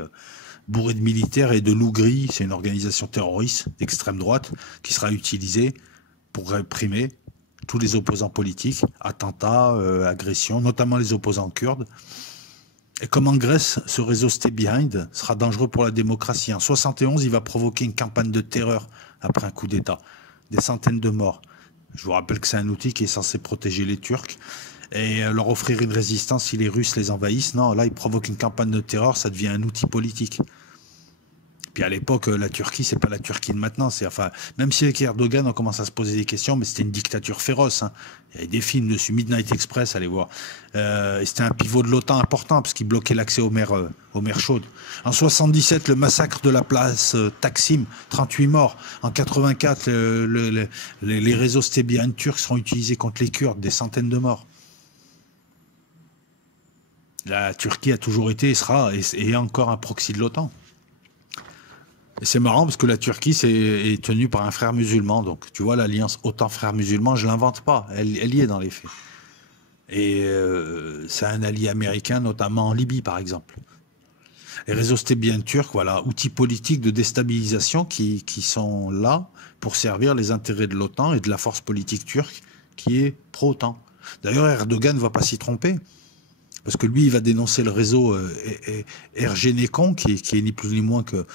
bourré de militaires et de loups gris. C'est une organisation terroriste d'extrême droite qui sera utilisée pour réprimer tous les opposants politiques, attentats, agressions, notamment les opposants kurdes. Et comme en Grèce, ce réseau Stay Behind sera dangereux pour la démocratie. En 71, il va provoquer une campagne de terreur après un coup d'État. Des centaines de morts. Je vous rappelle que c'est un outil qui est censé protéger les Turcs et leur offrir une résistance si les Russes les envahissent. Non, là, ils provoquent une campagne de terreur, ça devient un outil politique. Puis à l'époque, la Turquie, c'est pas la Turquie de maintenant. Même si avec Erdogan, on commence à se poser des questions, mais c'était une dictature féroce. Hein. Il y avait des films dessus, Midnight Express, allez voir. Et c'était un pivot de l'OTAN important, parce qu'il bloquait l'accès aux mers chaudes. En 77, le massacre de la place Taksim, 38 morts. En 84, les réseaux Stay Behind turcs seront utilisés contre les Kurdes, des centaines de morts. La Turquie a toujours été et sera et encore un proxy de l'OTAN. Et c'est marrant parce que la Turquie est tenue par un frère musulman. Donc tu vois, l'alliance OTAN frère musulman, je l'invente pas. Elle y est dans les faits. Et c'est un allié américain, notamment en Libye, par exemple. Les réseaux stébiens turcs, voilà, outils politiques de déstabilisation qui sont là pour servir les intérêts de l'OTAN et de la force politique turque qui est pro-OTAN. D'ailleurs, Erdogan ne va pas s'y tromper, parce que lui, il va dénoncer le réseau Ergenekon, qui est ni plus ni moins que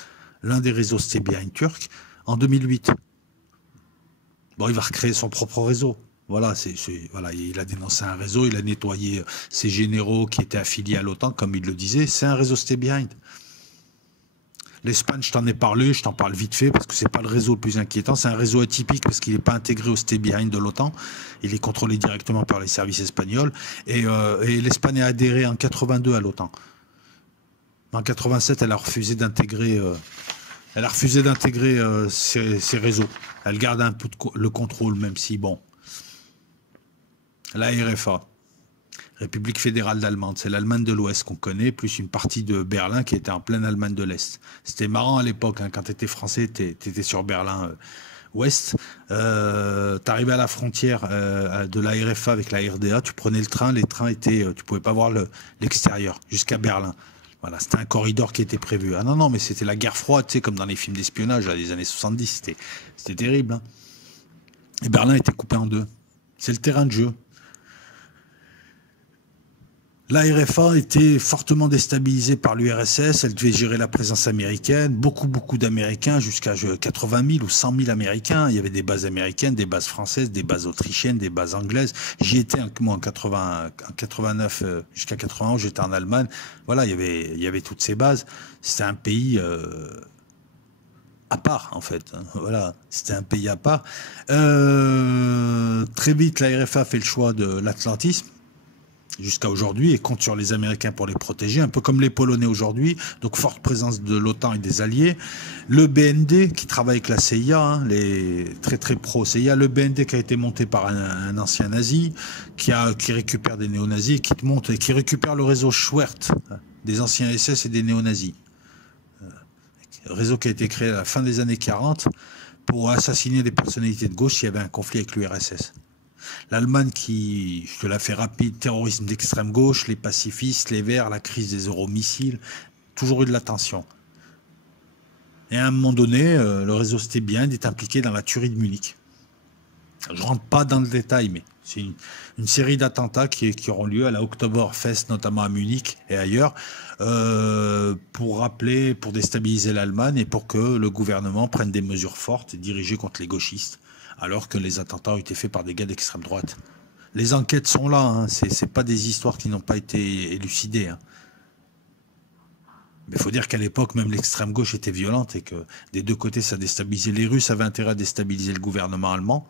l'un des réseaux stébiens turcs, en 2008. Bon, il va recréer son propre réseau. Voilà, voilà, il a dénoncé un réseau, il a nettoyé ses généraux qui étaient affiliés à l'OTAN, comme il le disait. C'est un réseau stay behind. L'Espagne, je t'en ai parlé, je t'en parle vite fait parce que c'est pas le réseau le plus inquiétant. C'est un réseau atypique parce qu'il n'est pas intégré au stay behind de l'OTAN. Il est contrôlé directement par les services espagnols. Et l'Espagne a adhéré en 82 à l'OTAN. En 87, elle a refusé d'intégrer. Elle a refusé d'intégrer ces réseaux. Elle garde un peu le contrôle, même si bon. La RFA, République fédérale d'Allemagne, c'est l'Allemagne de l'Ouest qu'on connaît, plus une partie de Berlin qui était en pleine Allemagne de l'Est. C'était marrant à l'époque, hein, quand tu étais français, tu étais sur Berlin Ouest. T'arrivais à la frontière de la RFA avec la RDA, tu prenais le train, les trains étaient, tu pouvais pas voir l'extérieur jusqu'à Berlin. Voilà, c'était un corridor qui était prévu. Ah non, non, mais c'était la guerre froide, tu sais, comme dans les films d'espionnage des années 70, c'était terrible. Hein. Et Berlin était coupé en deux. C'est le terrain de jeu. La RFA était fortement déstabilisée par l'URSS, elle devait gérer la présence américaine, beaucoup d'Américains, jusqu'à 80 000 ou 100 000 Américains. Il y avait des bases américaines, des bases françaises, des bases autrichiennes, des bases anglaises. J'y étais, moi, en 89 jusqu'à 91, j'étais en Allemagne. Voilà, il y avait toutes ces bases. C'était un pays à part, en fait. Voilà, c'était un pays à part. Très vite, la RFA fait le choix de l'atlantisme jusqu'à aujourd'hui et compte sur les Américains pour les protéger, un peu comme les Polonais aujourd'hui, donc forte présence de l'OTAN et des alliés. Le BND qui travaille avec la CIA, hein, les très pro-CIA, le BND qui a été monté par un ancien nazi, qui récupère des néo-nazis, qui monte et qui récupère le réseau Schwert, des anciens SS et des néo-nazis. Réseau qui a été créé à la fin des années 40 pour assassiner des personnalités de gauche s'il y avait un conflit avec l'URSS. L'Allemagne qui, je te la fais rapide, terrorisme d'extrême gauche, les pacifistes, les Verts, la crise des euromissiles, toujours eu de la tension. Et à un moment donné, le réseau Stay Behind est impliqué dans la tuerie de Munich. Je rentre pas dans le détail, mais c'est une série d'attentats qui auront lieu à la Oktoberfest, notamment à Munich et ailleurs, pour rappeler, pour déstabiliser l'Allemagne et pour que le gouvernement prenne des mesures fortes dirigées contre les gauchistes, alors que les attentats ont été faits par des gars d'extrême droite. Les enquêtes sont là, hein, c'est pas des histoires qui n'ont pas été élucidées. Hein. Mais il faut dire qu'à l'époque, même l'extrême gauche était violente et que des deux côtés, ça déstabilisait. Les Russes avaient intérêt à déstabiliser le gouvernement allemand.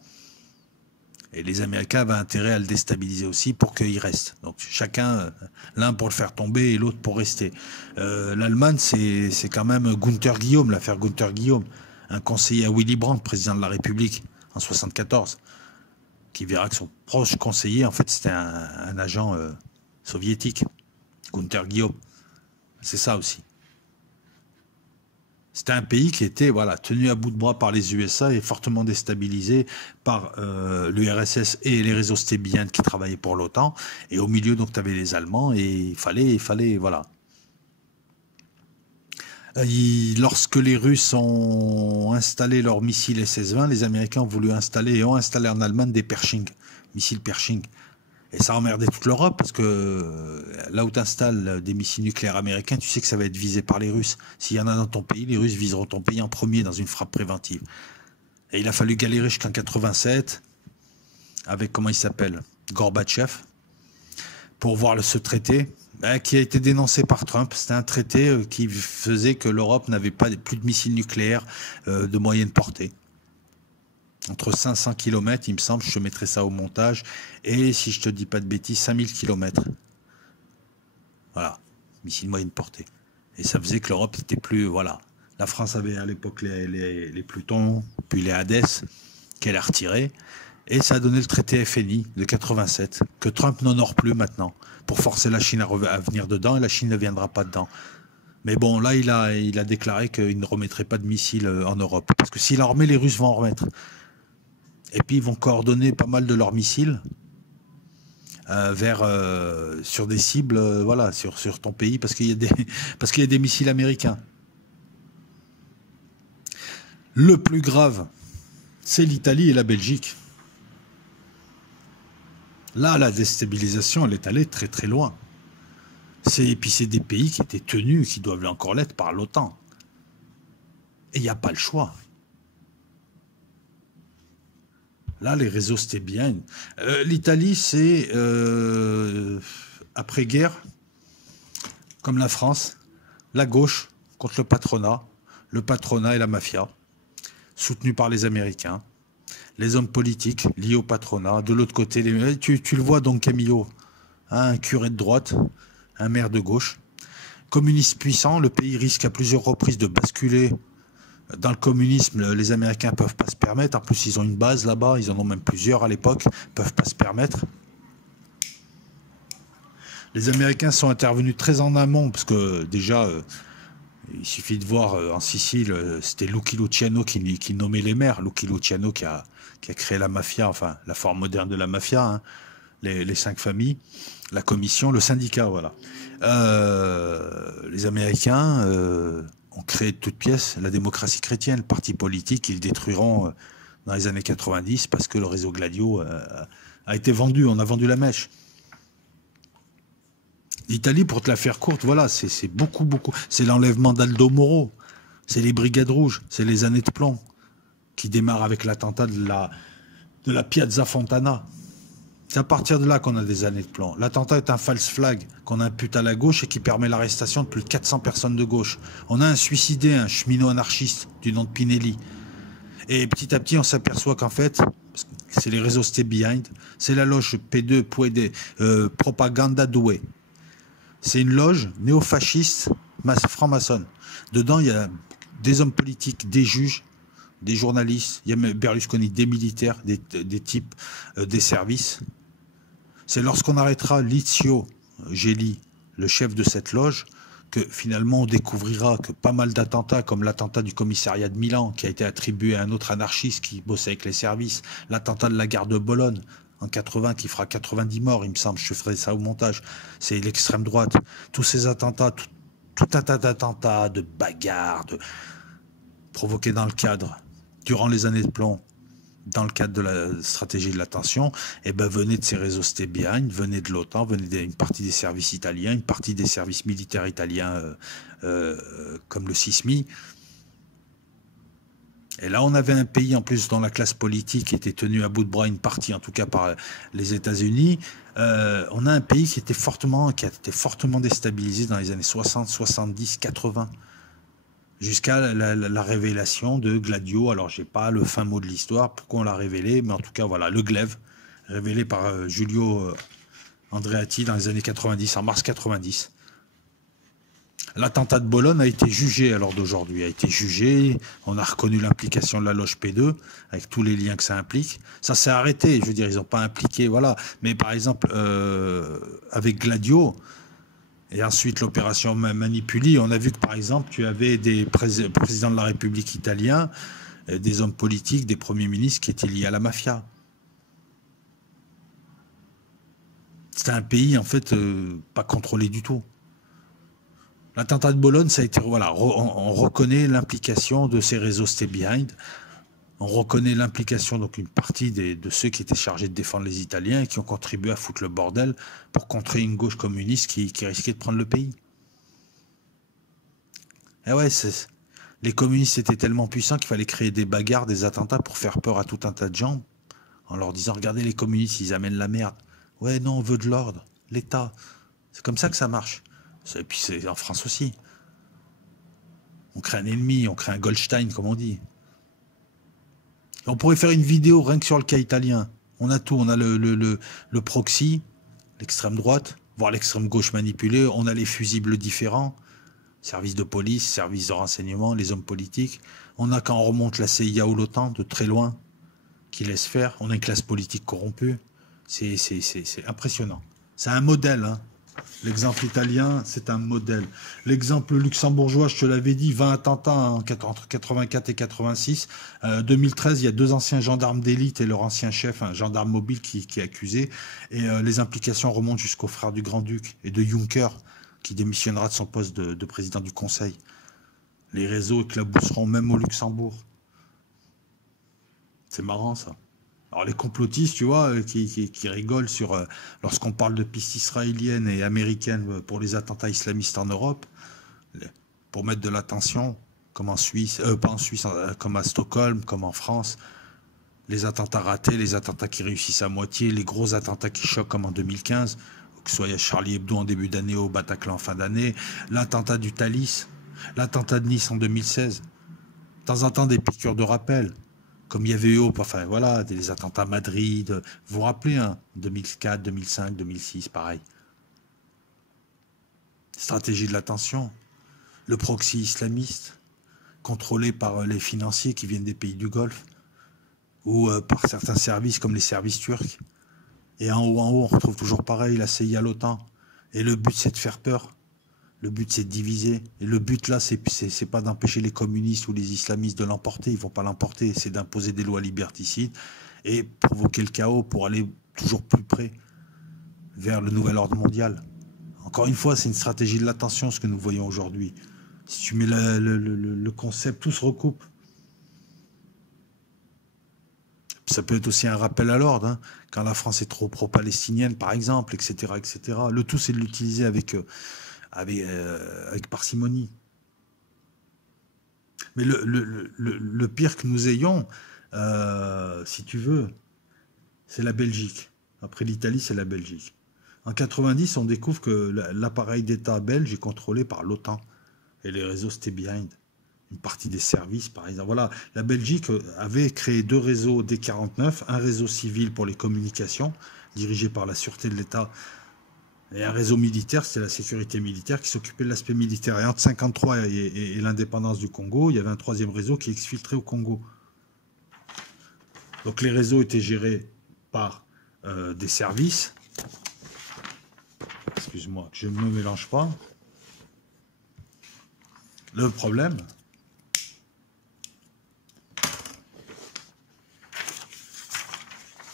Et les Américains avaient intérêt à le déstabiliser aussi pour qu'il reste. Donc chacun, l'un pour le faire tomber et l'autre pour rester. L'Allemagne, c'est quand même Gunther Guillaume, l'affaire Gunther Guillaume, un conseiller à Willy Brandt, président de la République, en 74, qui verra que son proche conseiller, en fait, c'était un agent soviétique, Gunther Guillaume. C'est ça aussi. C'était un pays qui était tenu à bout de bras par les USA et fortement déstabilisé par l'URSS et les réseaux Stay Behind qui travaillaient pour l'OTAN. Et au milieu, donc, tu avais les Allemands et il fallait, voilà. Lorsque les Russes ont installé leurs missiles SS-20, les Américains ont voulu installer et ont installé en Allemagne des Pershing, missiles Pershing. Et ça a emmerdé toute l'Europe parce que là où tu installes des missiles nucléaires américains, tu sais que ça va être visé par les Russes. S'il y en a dans ton pays, les Russes viseront ton pays en premier dans une frappe préventive. Et il a fallu galérer jusqu'en 87 avec, comment il s'appelle, Gorbatchev, pour voir ce traité qui a été dénoncé par Trump. C'était un traité qui faisait que l'Europe n'avait pas plus de missiles nucléaires de moyenne portée. Entre 500 km, il me semble, je te mettrai ça au montage, et si je te dis pas de bêtises, 5000 km. Voilà, missile moyenne portée. Et ça faisait que l'Europe n'était plus, voilà. La France avait à l'époque les Plutons, puis les Hades, qu'elle a retirés, et ça a donné le traité FNI de 87, que Trump n'honore plus maintenant, pour forcer la Chine à venir dedans, et la Chine ne viendra pas dedans. Mais bon, là, il a déclaré qu'il ne remettrait pas de missiles en Europe, parce que s'il en remet, les Russes vont en remettre. Et puis ils vont coordonner pas mal de leurs missiles sur des cibles, voilà, sur ton pays, parce qu'il y a des missiles américains. Le plus grave, c'est l'Italie et la Belgique. Là, la déstabilisation, elle est allée très très loin. Et puis c'est des pays qui étaient tenus, qui doivent encore l'être par l'OTAN. Et il n'y a pas le choix. Là, les réseaux, c'était bien. L'Italie, c'est après-guerre, comme la France, la gauche contre le patronat et la mafia, soutenu par les Américains, les hommes politiques liés au patronat. De l'autre côté, tu le vois, Don Camillo, hein, un curé de droite, un maire de gauche. Communiste puissant, le pays risque à plusieurs reprises de basculer dans le communisme. Les Américains ne peuvent pas se permettre. En plus, ils ont une base là-bas, ils en ont même plusieurs à l'époque, ne peuvent pas se permettre. Les Américains sont intervenus très en amont, parce que déjà, il suffit de voir en Sicile, c'était Lucky Luciano qui nommait les maires. Lucky Luciano qui a créé la mafia, enfin la forme moderne de la mafia, hein, les 5 familles, la commission, le syndicat, voilà. Les Américains ont créé de toutes pièces la démocratie chrétienne, le parti politique qu'ils détruiront dans les années 90 parce que le réseau Gladio a été vendu, on a vendu la mèche. L'Italie, pour te la faire courte, voilà, c'est beaucoup. C'est l'enlèvement d'Aldo Moro, c'est les Brigades Rouges, c'est les années de plomb qui démarrent avec l'attentat de la Piazza Fontana. C'est à partir de là qu'on a des années de plomb. L'attentat est un false flag qu'on impute à la gauche et qui permet l'arrestation de plus de 400 personnes de gauche. On a un suicidé, un cheminot anarchiste du nom de Pinelli. Et petit à petit, on s'aperçoit qu'en fait, c'est les réseaux Stay Behind, c'est la loge P2 Puede Propaganda Due. C'est une loge néo-fasciste franc-maçonne. Dedans, il y a des hommes politiques, des juges, des journalistes, il y a Berlusconi, des militaires, des types des services. C'est lorsqu'on arrêtera Lizio Gelli, le chef de cette loge, que finalement on découvrira que pas mal d'attentats, comme l'attentat du commissariat de Milan, qui a été attribué à un autre anarchiste qui bossait avec les services, l'attentat de la gare de Bologne, en 80, qui fera 90 morts, il me semble, je ferai ça au montage, c'est l'extrême droite. Tous ces attentats, tout un tas d'attentats, de bagarres, provoqués dans le cadre, durant les années de plomb, dans le cadre de la stratégie de l'attention, et ben venez de ces réseaux Stay Behind, venez de l'OTAN, venez d'une partie des services italiens, une partie des services militaires italiens comme le SISMI. Et là, on avait un pays en plus dont la classe politique était tenue à bout de bras, une partie en tout cas par les États-Unis. On a un pays qui a été fortement déstabilisé dans les années 60, 70, 80. Jusqu'à la révélation de Gladio. Alors, j'ai pas le fin mot de l'histoire, pourquoi on l'a révélé, mais en tout cas, voilà, le glaive, révélé par Giulio Andreatti dans les années 90, en mars 90. L'attentat de Bologne a été jugé à l'heure d'aujourd'hui, on a reconnu l'implication de la loge P2, avec tous les liens que ça implique. Ça s'est arrêté, je veux dire, ils n'ont pas impliqué, voilà. Mais par exemple, avec Gladio, et ensuite l'opération Manipuli, on a vu que par exemple tu avais des présidents de la République italiens, des hommes politiques, des premiers ministres qui étaient liés à la mafia. C'était un pays en fait pas contrôlé du tout. L'attentat de Bologne, ça a été, voilà, on reconnaît l'implication de ces réseaux Stay Behind. On reconnaît l'implication, donc une partie de ceux qui étaient chargés de défendre les Italiens et qui ont contribué à foutre le bordel pour contrer une gauche communiste qui risquait de prendre le pays. Et ouais, les communistes étaient tellement puissants qu'il fallait créer des bagarres, des attentats pour faire peur à tout un tas de gens, en leur disant, regardez les communistes, ils amènent la merde. Ouais, non, on veut de l'ordre, l'État. C'est comme ça que ça marche. Et puis c'est en France aussi. On crée un ennemi, on crée un Goldstein, comme on dit. On pourrait faire une vidéo rien que sur le cas italien. On a tout, on a le proxy, l'extrême droite, voire l'extrême gauche manipulée, on a les fusibles différents, services de police, services de renseignement, les hommes politiques. On a quand on remonte la CIA ou l'OTAN de très loin, qui laisse faire. On a une classe politique corrompue. C'est impressionnant. C'est un modèle, hein. L'exemple italien, c'est un modèle. L'exemple luxembourgeois, je te l'avais dit, 20 attentats entre 84 et 86. 2013, il y a 2 anciens gendarmes d'élite et leur ancien chef, un gendarme mobile qui est accusé. Et les implications remontent jusqu'au frère du grand-duc et de Juncker, qui démissionnera de son poste de président du Conseil. Les réseaux éclabousseront même au Luxembourg. C'est marrant, ça. Alors les complotistes, tu vois, qui rigolent sur lorsqu'on parle de pistes israéliennes et américaines pour les attentats islamistes en Europe, pour mettre de l'attention, comme en Suisse, pas en Suisse, comme à Stockholm, comme en France, les attentats ratés, les attentats qui réussissent à moitié, les gros attentats qui choquent comme en 2015, que ce soit à Charlie Hebdo en début d'année ou au Bataclan en fin d'année, l'attentat du Thalys, l'attentat de Nice en 2016, de temps en temps des piqûres de rappel. Comme il y avait eu, enfin voilà, des attentats à Madrid, vous vous rappelez, hein, 2004, 2005, 2006, pareil. Stratégie de l'attention, le proxy islamiste, contrôlé par les financiers qui viennent des pays du Golfe, ou par certains services comme les services turcs. Et en haut, on retrouve toujours pareil, la CIA, l'OTAN. Et le but, c'est de faire peur. Le but, c'est de diviser. Et le but, là, c'est pas d'empêcher les communistes ou les islamistes de l'emporter. Ils vont pas l'emporter. C'est d'imposer des lois liberticides et provoquer le chaos pour aller toujours plus près vers le nouvel ordre mondial. Encore une fois, c'est une stratégie de l'attention, ce que nous voyons aujourd'hui. Si tu mets le concept, tout se recoupe. Ça peut être aussi un rappel à l'ordre, hein, quand la France est trop pro-palestinienne, par exemple, etc., etc. Le tout, c'est de l'utiliser avec parcimonie. Mais le pire que nous ayons, si tu veux, c'est la Belgique. Après l'Italie, c'est la Belgique. En 90, on découvre que l'appareil d'État belge est contrôlé par l'OTAN et les réseaux Stay Behind. Une partie des services, par exemple. Voilà, la Belgique avait créé 2 réseaux D49, un réseau civil pour les communications, dirigé par la Sûreté de l'État, et un réseau militaire, c'était la sécurité militaire qui s'occupait de l'aspect militaire. Et entre 1953 et l'indépendance du Congo, il y avait un 3e réseau qui exfiltrait au Congo. Donc les réseaux étaient gérés par des services. Excuse-moi, je ne me mélange pas. Le problème,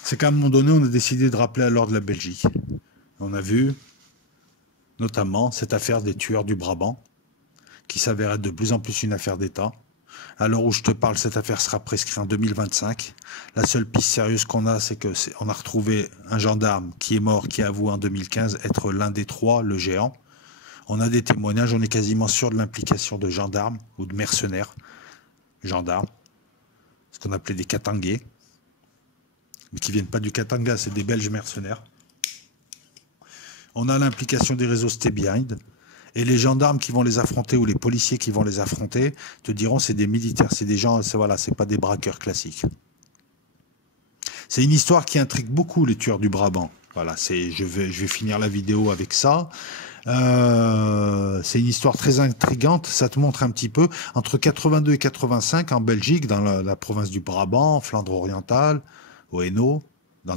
c'est qu'à un moment donné, on a décidé de rappeler à l'ordre la Belgique. On a vu notamment cette affaire des tueurs du Brabant, qui s'avère être de plus en plus une affaire d'État. À l'heure où je te parle, cette affaire sera prescrite en 2025. La seule piste sérieuse qu'on a, c'est qu'on a retrouvé un gendarme qui est mort, qui a avoué en 2015 être l'un des 3, le géant. On a des témoignages, on est quasiment sûr de l'implication de gendarmes ou de mercenaires, gendarmes, ce qu'on appelait des Katangais, mais qui ne viennent pas du Katanga, c'est des Belges mercenaires. On a l'implication des réseaux Stay Behind, et les gendarmes qui vont les affronter ou les policiers qui vont les affronter te diront c'est des militaires, c'est des gens, voilà, c'est pas des braqueurs classiques. C'est une histoire qui intrigue beaucoup les tueurs du Brabant. Voilà, je vais finir la vidéo avec ça. C'est une histoire très intrigante. Ça te montre un petit peu entre 82 et 85 en Belgique, dans la province du Brabant, Flandre orientale, au Hainaut, dans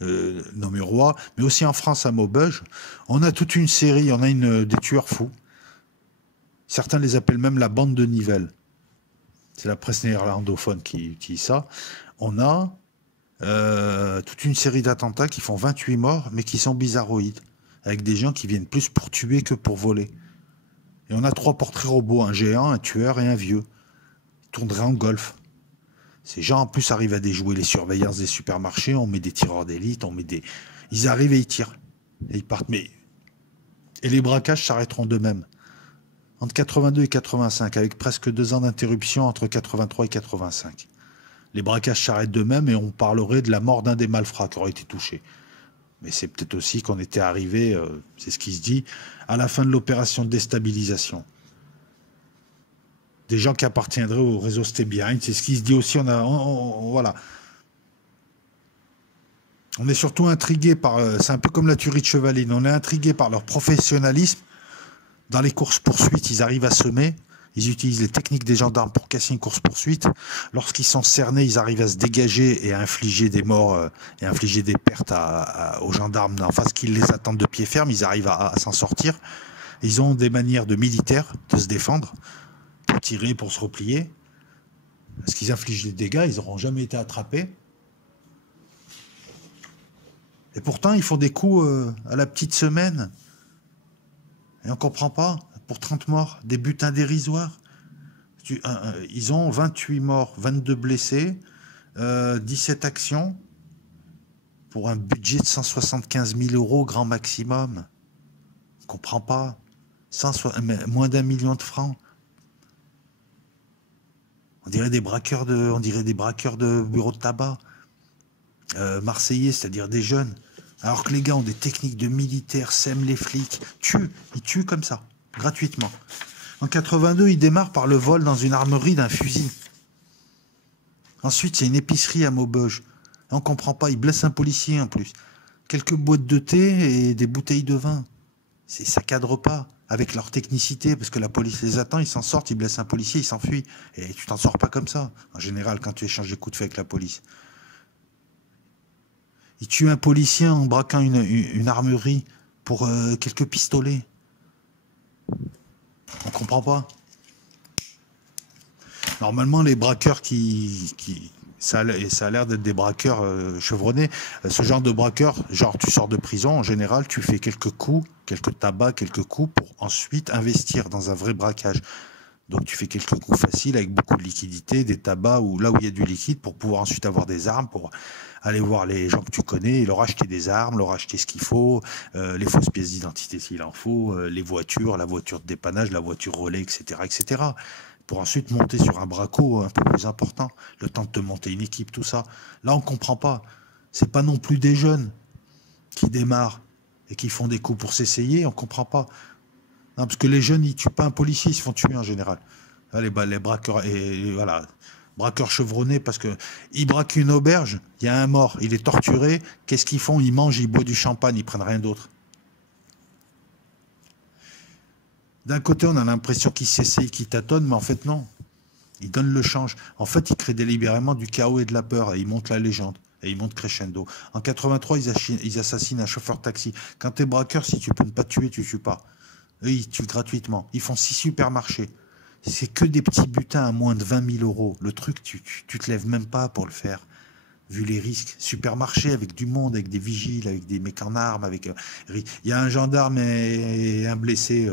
le Namurois, mais aussi en France à Maubeuge. On a toute une série, on a des tueurs fous. Certains les appellent même la bande de Nivelles. C'est la presse néerlandophone qui utilise ça. On a toute une série d'attentats qui font 28 morts, mais qui sont bizarroïdes, avec des gens qui viennent plus pour tuer que pour voler. Et on a 3 portraits robots, un géant, un tueur et un vieux. Ils tourneraient en golf. Ces gens, en plus, arrivent à déjouer les surveillances des supermarchés. On met des tireurs d'élite, ils arrivent et ils tirent. Et ils partent. Et les braquages s'arrêteront d'eux-mêmes. Entre 82 et 85, avec presque 2 ans d'interruption entre 83 et 85. Les braquages s'arrêtent d'eux-mêmes et on parlerait de la mort d'un des malfrats qui aurait été touché. Mais c'est peut-être aussi qu'on était arrivé, c'est ce qui se dit, à la fin de l'opération de déstabilisation. Des gens qui appartiendraient au réseau Stay Behind, c'est ce qui se dit aussi. Voilà. On est surtout intrigué par, c'est un peu comme la tuerie de Chevaline, on est intrigué par leur professionnalisme. Dans les courses-poursuites, ils arrivent à semer. Ils utilisent les techniques des gendarmes pour casser une course-poursuite. Lorsqu'ils sont cernés, ils arrivent à se dégager et à infliger des morts et à infliger des pertes aux gendarmes en face qui les attendent de pied ferme. Ils arrivent à s'en sortir. Ils ont des manières de militaires de se défendre, pour tirer, pour se replier. Parce qu'ils infligent des dégâts, ils n'auront jamais été attrapés. Et pourtant, ils font des coups à la petite semaine. Et on ne comprend pas. Pour 30 morts, des butins dérisoires. Ils ont 28 morts, 22 blessés, 17 actions, pour un budget de 175 000 € grand maximum. On ne comprend pas. Moins d'1 million de francs. On dirait des braqueurs de bureaux de tabac. Marseillais, c'est-à-dire des jeunes. Alors que les gars ont des techniques de militaires, sèment les flics, ils tuent comme ça, gratuitement. En 82, ils démarrent par le vol dans une armerie d'un fusil. Ensuite, c'est une épicerie à Maubeuge. On ne comprend pas, ils blessent un policier en plus. Quelques boîtes de thé et des bouteilles de vin. Ça cadre pas avec leur technicité, parce que la police les attend, ils s'en sortent, ils blessent un policier, ils s'enfuient. Et tu t'en sors pas comme ça, en général, quand tu échanges des coups de feu avec la police. Ils tuent un policier en braquant une armerie pour quelques pistolets. On comprend pas. Normalement, les braqueurs ça a l'air d'être des braqueurs chevronnés. Ce genre de braqueur, genre tu sors de prison, en général, tu fais quelques coups, quelques tabacs, quelques coups pour ensuite investir dans un vrai braquage. Donc tu fais quelques coups faciles avec beaucoup de liquidité, des tabacs ou là où il y a du liquide pour pouvoir ensuite avoir des armes, pour aller voir les gens que tu connais et leur acheter des armes, leur acheter ce qu'il faut, les fausses pièces d'identité s'il en faut, les voitures, la voiture de dépannage, la voiture relais, etc., etc. Pour ensuite monter sur un braco un peu plus important, le temps de te monter une équipe, tout ça. Là, on comprend pas. C'est pas non plus des jeunes qui démarrent et qui font des coups pour s'essayer, on comprend pas. Non, parce que les jeunes, ils tuent pas un policier, ils se font tuer en général. Les braqueurs, et voilà, braqueurs chevronnés, parce que ils braquent une auberge, il y a un mort, il est torturé, qu'est-ce qu'ils font? Ils mangent, ils boivent du champagne, ils prennent rien d'autre. D'un côté, on a l'impression qu'ils s'essayent, qu'ils tâtonnent, mais en fait, non. Ils donnent le change. En fait, ils créent délibérément du chaos et de la peur, et ils montent la légende. Et ils montent crescendo. En 83, ils assassinent un chauffeur taxi. Quand t'es braqueur, si tu peux ne pas tuer, tu tues pas. Eux, ils tuent gratuitement. Ils font 6 supermarchés. C'est que des petits butins à moins de 20 000 €. Le truc, tu te lèves même pas pour le faire, vu les risques. Supermarché avec du monde, avec des vigiles, avec des mecs en armes. Il y a un gendarme et un blessé.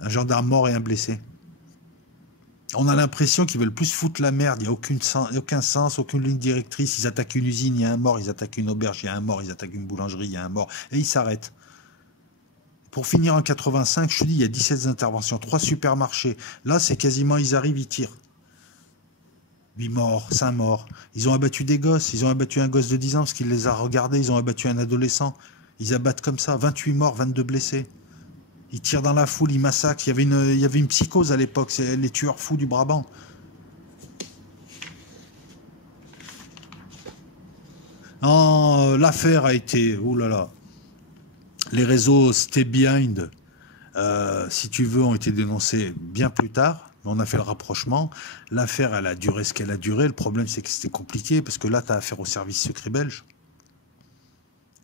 Un gendarme mort et un blessé. On a l'impression qu'ils veulent plus foutre la merde. Il n'y a aucun sens, aucune ligne directrice. Ils attaquent une usine, il y a un mort. Ils attaquent une auberge, il y a un mort. Ils attaquent une boulangerie, il y a un mort. Et ils s'arrêtent. Pour finir en 85, je te dis, il y a 17 interventions, 3 supermarchés. Là, c'est quasiment, ils arrivent, ils tirent. 8 morts, 5 morts. Ils ont abattu des gosses. Ils ont abattu un gosse de 10 ans parce qu'il les a regardés. Ils ont abattu un adolescent. Ils abattent comme ça. 28 morts, 22 blessés. Ils tirent dans la foule, ils massacrent. Il y avait une psychose à l'époque. C'est les tueurs fous du Brabant. L'affaire a été... Oh là là. Les réseaux Stay Behind, si tu veux, ont été dénoncés bien plus tard. Mais on a fait le rapprochement. L'affaire, elle a duré ce qu'elle a duré. Le problème, c'est que c'était compliqué parce que là, tu as affaire au service secret belge.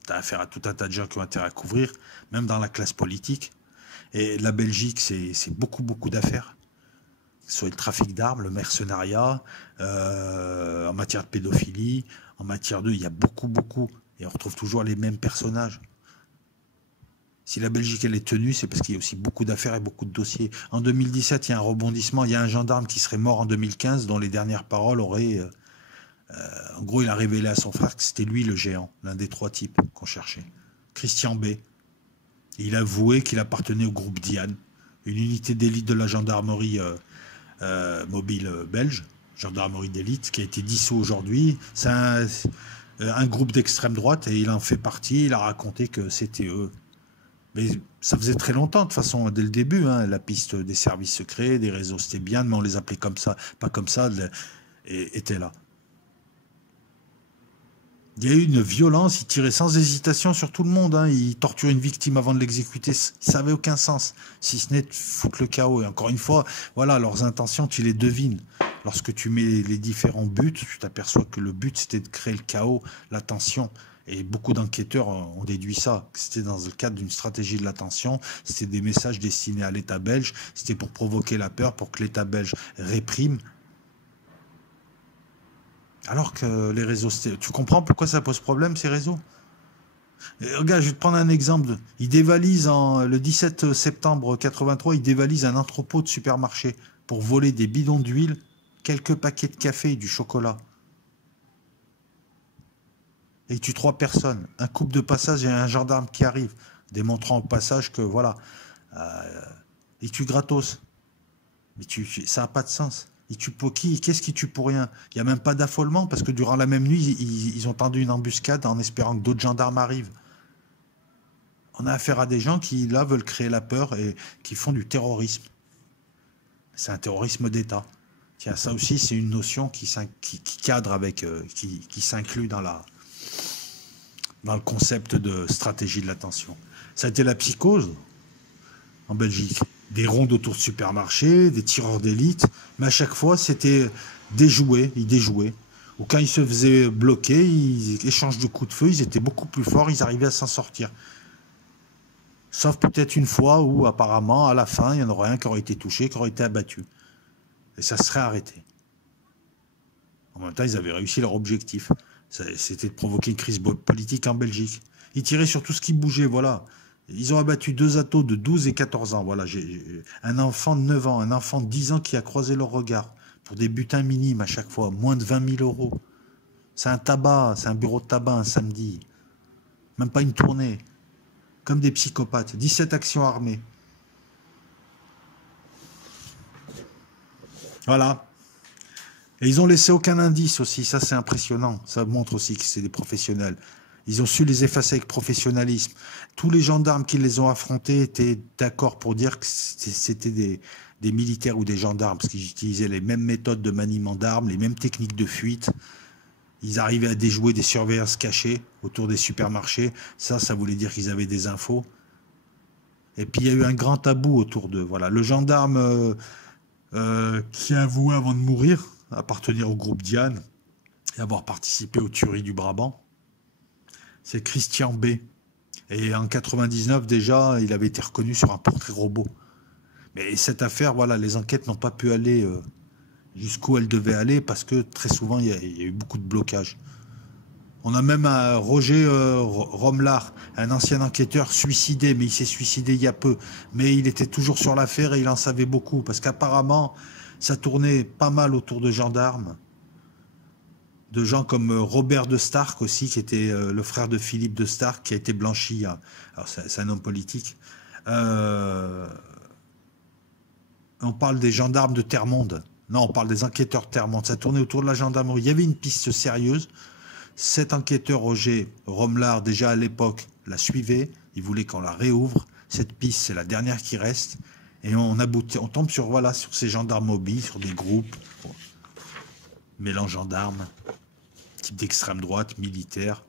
Tu as affaire à tout un tas de gens qui ont intérêt à couvrir, même dans la classe politique. Et la Belgique, c'est beaucoup, beaucoup d'affaires. Soit le trafic d'armes, le mercenariat, en matière de pédophilie, en matière de... Il y a beaucoup, beaucoup. Et on retrouve toujours les mêmes personnages. Si la Belgique, elle est tenue, c'est parce qu'il y a aussi beaucoup d'affaires et beaucoup de dossiers. En 2017, il y a un rebondissement. Il y a un gendarme qui serait mort en 2015, dont les dernières paroles auraient... en gros, il a révélé à son frère que c'était lui le géant, l'un des 3 types qu'on cherchait. Christian B. Il a avoué qu'il appartenait au groupe Diane, une unité d'élite de la gendarmerie mobile belge, gendarmerie d'élite, qui a été dissous aujourd'hui. C'est un groupe d'extrême droite et il en fait partie. Il a raconté que c'était eux. Mais ça faisait très longtemps, de toute façon, dès le début, hein, la piste des services secrets, des réseaux, c'était bien, mais on les appelait comme ça, pas comme ça, était là. Il y a eu une violence, il tirait sans hésitation sur tout le monde, hein. Il torturait une victime avant de l'exécuter, ça n'avait aucun sens, si ce n'est de foutre le chaos. Et encore une fois, voilà, leurs intentions, tu les devines. Lorsque tu mets les différents buts, tu t'aperçois que le but, c'était de créer le chaos, la tension. Et beaucoup d'enquêteurs ont déduit ça. C'était dans le cadre d'une stratégie de la tension, c'était des messages destinés à l'État belge, c'était pour provoquer la peur, pour que l'État belge réprime. Alors que les réseaux, tu comprends pourquoi ça pose problème, ces réseaux? Et regarde, je vais te prendre un exemple. Ils dévalisent le 17 septembre 83, ils dévalisent un entrepôt de supermarché pour voler des bidons d'huile, quelques paquets de café et du chocolat. Et ils tuent 3 personnes, un couple de passage et un gendarme qui arrive, démontrant au passage que voilà, ils tuent gratos. Mais ça n'a pas de sens. Ils tuent pour qui? Qu'est-ce qu'ils tuent pour rien? Il n'y a même pas d'affolement parce que durant la même nuit, ils ont tendu une embuscade en espérant que d'autres gendarmes arrivent. On a affaire à des gens qui, là, veulent créer la peur et qui font du terrorisme. C'est un terrorisme d'État. Tiens, ça aussi, c'est une notion qui cadre avec, qui s'inclut dans le concept de stratégie de l'attention. Ça a été la psychose en Belgique. Des rondes autour de supermarchés, des tireurs d'élite, mais à chaque fois, c'était déjoué, ils déjouaient. Ou quand ils se faisaient bloquer, ils échangent de coups de feu, ils étaient beaucoup plus forts, ils arrivaient à s'en sortir. Sauf peut-être une fois où, apparemment, à la fin, il y en aurait un qui aurait été touché, qui aurait été abattu. Et ça serait arrêté. En même temps, ils avaient réussi leur objectif. C'était de provoquer une crise politique en Belgique. Ils tiraient sur tout ce qui bougeait, voilà. Ils ont abattu 2 atos de 12 et 14 ans. Voilà, j'ai un enfant de 9 ans, un enfant de 10 ans qui a croisé leur regard pour des butins minimes à chaque fois, moins de 20 000 euros. C'est un tabac, c'est un bureau de tabac un samedi. Même pas une tournée. Comme des psychopathes. 17 actions armées. Voilà. Et ils ont laissé aucun indice aussi. Ça, c'est impressionnant. Ça montre aussi que c'est des professionnels. Ils ont su les effacer avec professionnalisme. Tous les gendarmes qui les ont affrontés étaient d'accord pour dire que c'était des militaires ou des gendarmes, parce qu'ils utilisaient les mêmes méthodes de maniement d'armes, les mêmes techniques de fuite. Ils arrivaient à déjouer des surveillances cachées autour des supermarchés. Ça voulait dire qu'ils avaient des infos. Et puis il y a eu un grand tabou autour d'eux. Voilà, le gendarme qui a avoué avant de mourir appartenir au groupe Diane et avoir participé aux tueries du Brabant, c'est Christian B. Et en 99 déjà, il avait été reconnu sur un portrait robot. Mais cette affaire, voilà, les enquêtes n'ont pas pu aller jusqu'où elles devaient aller parce que très souvent, il y a eu beaucoup de blocages. On a même Roger Romelard, un ancien enquêteur suicidé, mais il s'est suicidé il y a peu. Mais il était toujours sur l'affaire et il en savait beaucoup parce qu'apparemment, ça tournait pas mal autour de gendarmes. De gens comme Robert de Stark aussi, qui était le frère de Philippe de Stark, qui a été blanchi. Alors c'est un homme politique. On parle des gendarmes de Termonde. Non, on parle des enquêteurs de Termonde. Ça tournait autour de la gendarmerie. Il y avait une piste sérieuse. Cet enquêteur Roger Romelard, déjà à l'époque, la suivait. Il voulait qu'on la réouvre. Cette piste, c'est la dernière qui reste. Et on tombe sur, voilà, sur ces gendarmes mobiles, sur des groupes, mélange gendarmes, type d'extrême droite, militaire,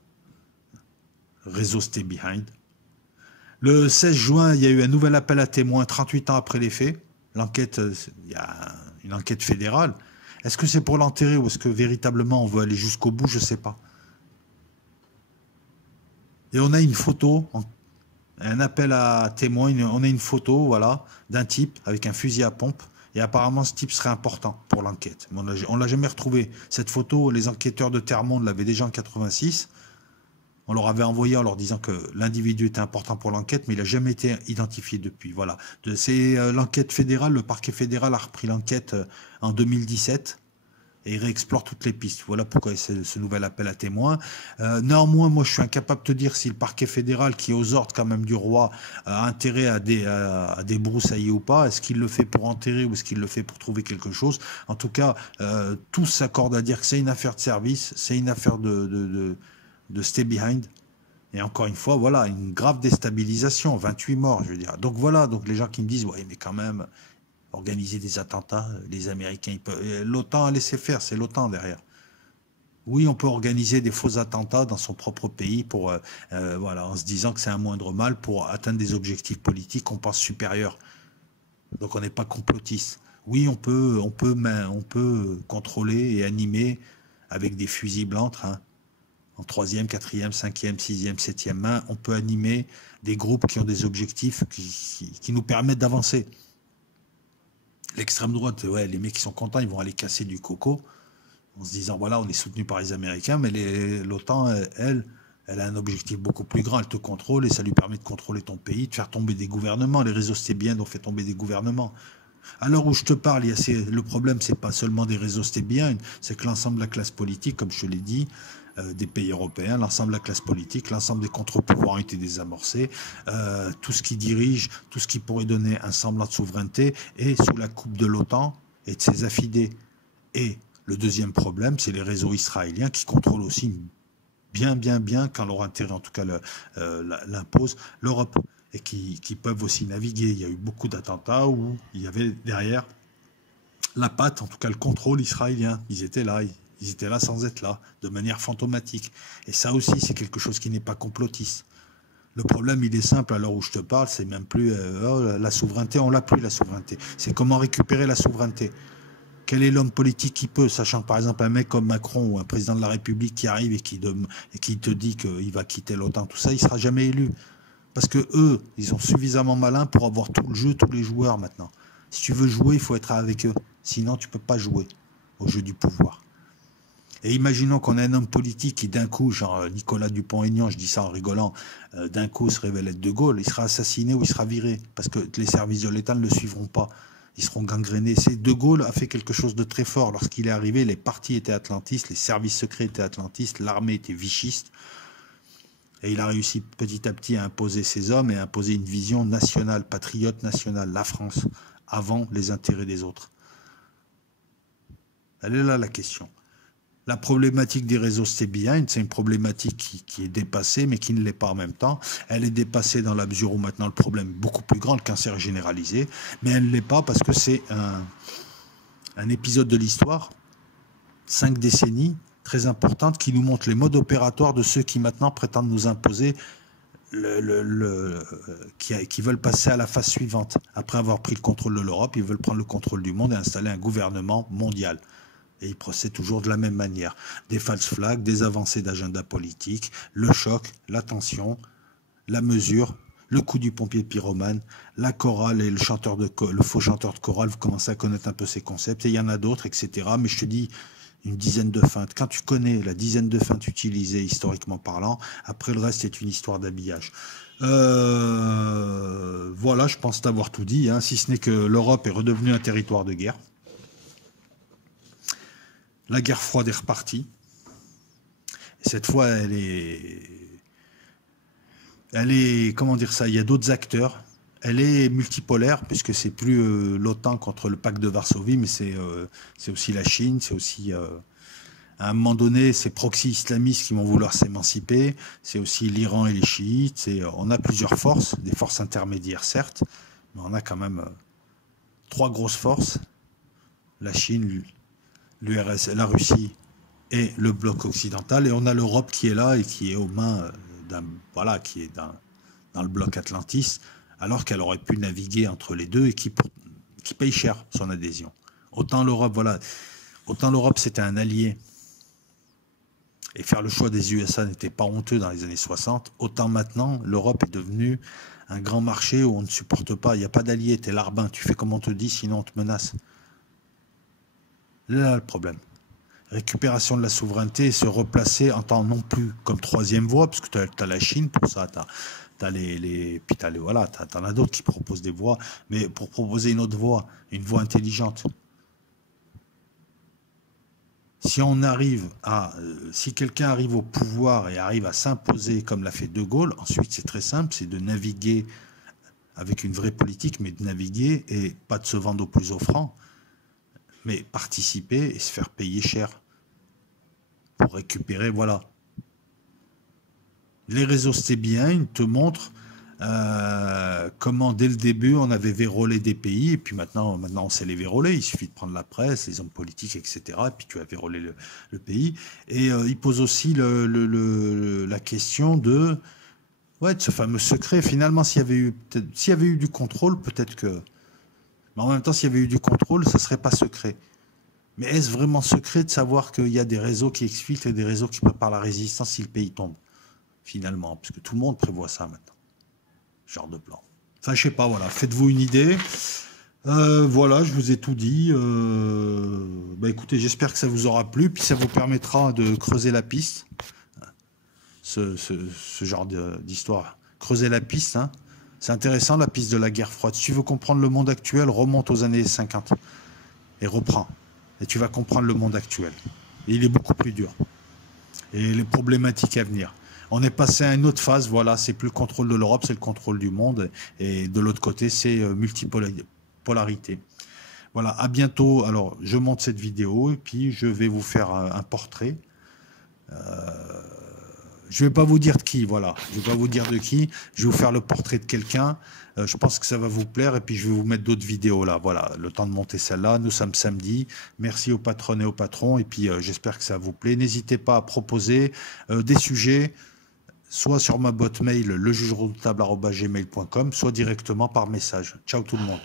réseau Stay Behind. Le 16 juin, il y a eu un nouvel appel à témoins 38 ans après les faits. L'enquête, il y a une enquête fédérale. Est-ce que c'est pour l'enterrer ou est-ce que véritablement on veut aller jusqu'au bout? Je ne sais pas. Et on a une photo, un appel à témoins, on a une photo, voilà, d'un type avec un fusil à pompe. Et apparemment, ce type serait important pour l'enquête. Mais on ne l'a jamais retrouvé. Cette photo, les enquêteurs de Termonde l'avaient déjà en 86. On leur avait envoyé en leur disant que l'individu était important pour l'enquête, mais il n'a jamais été identifié depuis. Voilà. C'est l'enquête fédérale, le parquet fédéral a repris l'enquête en 2017 et il réexplore toutes les pistes. Voilà pourquoi c'est ce nouvel appel à témoins. Néanmoins, moi, je suis incapable de te dire si le parquet fédéral, qui est aux ordres quand même du roi, a intérêt à débroussailler ou pas. Est-ce qu'il le fait pour enterrer ou est-ce qu'il le fait pour trouver quelque chose? En tout cas, tous s'accordent à dire que c'est une affaire de service, c'est une affaire de Stay Behind. Et encore une fois, voilà, une grave déstabilisation, 28 morts, je veux dire. Donc voilà, donc les gens qui me disent, ouais, mais quand même, organiser des attentats, les Américains, l'OTAN a laissé faire, c'est l'OTAN derrière. Oui, on peut organiser des faux attentats dans son propre pays pour, voilà, en se disant que c'est un moindre mal pour atteindre des objectifs politiques qu'on pense supérieurs. Donc on n'est pas complotiste. Oui, on peut contrôler et animer avec des fusibles hein, en troisième, quatrième, cinquième, sixième, septième main. On peut animer des groupes qui ont des objectifs qui nous permettent d'avancer. L'extrême droite, ouais, les mecs qui sont contents, ils vont aller casser du coco en se disant voilà, on est soutenu par les Américains, mais l'OTAN, elle a un objectif beaucoup plus grand. Elle te contrôle et ça lui permet de contrôler ton pays, de faire tomber des gouvernements. Les réseaux stébien ont fait tomber des gouvernements. À l'heure où je te parle, le problème, c'est pas seulement des réseaux stébien, c'est que l'ensemble de la classe politique, comme je te l'ai dit, des pays européens, l'ensemble de la classe politique, l'ensemble des contre-pouvoirs ont été désamorcés, tout ce qui dirige, tout ce qui pourrait donner un semblant de souveraineté est sous la coupe de l'OTAN et de ses affidés. Et le deuxième problème, c'est les réseaux israéliens qui contrôlent aussi bien, quand leur intérêt en tout cas l'impose, l'Europe, et qui peuvent aussi naviguer. Il y a eu beaucoup d'attentats où il y avait derrière la patte, en tout cas le contrôle israélien. Ils étaient là sans être là, de manière fantomatique. Et ça aussi, c'est quelque chose qui n'est pas complotiste. Le problème, il est simple, à l'heure où je te parle, c'est même plus la souveraineté, on l'a plus la souveraineté. C'est comment récupérer la souveraineté. Quel est l'homme politique qui peut, sachant que par exemple un mec comme Macron ou un président de la République qui arrive et qui te dit qu'il va quitter l'OTAN, tout ça, il sera jamais élu. Parce que eux, ils sont suffisamment malins pour avoir tout le jeu, tous les joueurs maintenant. Si tu veux jouer, il faut être avec eux. Sinon, tu peux pas jouer au jeu du pouvoir. Et imaginons qu'on ait un homme politique qui d'un coup, genre Nicolas Dupont-Aignan, je dis ça en rigolant, d'un coup se révèle être De Gaulle, il sera assassiné ou il sera viré. Parce que les services de l'État ne le suivront pas. Ils seront gangrénés. De Gaulle a fait quelque chose de très fort. Lorsqu'il est arrivé, les partis étaient atlantistes, les services secrets étaient atlantistes, l'armée était vichiste. Et il a réussi petit à petit à imposer ses hommes et à imposer une vision nationale, patriote nationale, la France, avant les intérêts des autres. Elle est là la question. La problématique des réseaux stébien, c'est une problématique qui est dépassée, mais qui ne l'est pas en même temps. Elle est dépassée dans la mesure où maintenant le problème est beaucoup plus grand, le cancer est généralisé, mais elle ne l'est pas parce que c'est un épisode de l'histoire, 5 décennies, très importante, qui nous montre les modes opératoires de ceux qui maintenant prétendent nous imposer qui veulent passer à la phase suivante. Après avoir pris le contrôle de l'Europe, ils veulent prendre le contrôle du monde et installer un gouvernement mondial. Et ils procèdent toujours de la même manière. Des false flags, des avancées d'agenda politique, le choc, la tension, la mesure, le coup du pompier pyromane, la chorale et le faux chanteur de chorale, vous commencez à connaître un peu ces concepts, et il y en a d'autres, etc. Mais je te dis, une dizaine de feintes. Quand tu connais la dizaine de feintes utilisées historiquement parlant, après le reste est une histoire d'habillage. Voilà, je pense t'avoir tout dit, hein, si ce n'est que l'Europe est redevenue un territoire de guerre. La guerre froide est repartie. Et cette fois, elle est, comment dire ça, il y a d'autres acteurs. Elle est multipolaire, puisque c'est plus l'OTAN contre le pacte de Varsovie, mais c'est aussi la Chine, c'est aussi, à un moment donné, ces proxys islamistes qui vont vouloir s'émanciper, c'est aussi l'Iran et les chiites, on a plusieurs forces, des forces intermédiaires certes, mais on a quand même 3 grosses forces, la Chine, l'URSS, la Russie et le bloc occidental, et on a l'Europe qui est là et qui est aux mains qui est dans le bloc atlantiste, alors qu'elle aurait pu naviguer entre les deux et qui paye cher son adhésion. Autant l'Europe, c'était un allié, et faire le choix des USA n'était pas honteux dans les années 60, autant maintenant, l'Europe est devenue un grand marché où on ne supporte pas, il n'y a pas d'allié, t'es larbin, tu fais comme on te dit, sinon on te menace. Là le problème. Récupération de la souveraineté et se replacer en tant non plus comme troisième voie, parce que tu as la Chine pour ça, t'en as d'autres qui proposent des voies, mais pour proposer une autre voie, une voie intelligente. Si quelqu'un arrive au pouvoir et arrive à s'imposer comme l'a fait De Gaulle, ensuite c'est très simple, c'est de naviguer avec une vraie politique, mais de naviguer et pas de se vendre au plus offrant, mais participer et se faire payer cher pour récupérer, voilà. Les réseaux stébien, ils te montrent comment dès le début on avait vérolé des pays, et puis maintenant on sait les véroler, il suffit de prendre la presse, les hommes politiques, etc. Et puis tu as vérolé le pays. Et il pose aussi la question de ce fameux secret. Finalement, s'il y avait eu du contrôle, peut-être que... Mais en même temps, s'il y avait eu du contrôle, ce ne serait pas secret. Mais est-ce vraiment secret de savoir qu'il y a des réseaux qui exfiltrent et des réseaux qui préparent la résistance si le pays tombe, finalement? Parce que tout le monde prévoit ça maintenant, ce genre de plan. Enfin, je sais pas, voilà, faites-vous une idée. Voilà, je vous ai tout dit. Écoutez, j'espère que ça vous aura plu, puis ça vous permettra de creuser la piste, ce genre d'histoire. Creuser la piste, hein. C'est intéressant, la piste de la guerre froide. Si tu veux comprendre le monde actuel, remonte aux années 50 et reprends. Et tu vas comprendre le monde actuel. Et il est beaucoup plus dur. Et les problématiques à venir. On est passé à une autre phase, voilà, c'est plus le contrôle de l'Europe, c'est le contrôle du monde. Et de l'autre côté, c'est multipolarité. Voilà, à bientôt. Alors, je monte cette vidéo et puis je vais vous faire un portrait. Je ne vais pas vous dire de qui, voilà. Je ne vais pas vous dire de qui. Je vais vous faire le portrait de quelqu'un. Je pense que ça va vous plaire. Et puis, je vais vous mettre d'autres vidéos là. Voilà, le temps de monter celle-là. Nous sommes samedi. Merci aux patronnes et aux patrons. Et puis, j'espère que ça vous plaît. N'hésitez pas à proposer des sujets, soit sur ma boîte mail, lejugeredoutable@gmail.com, soit directement par message. Ciao tout le monde.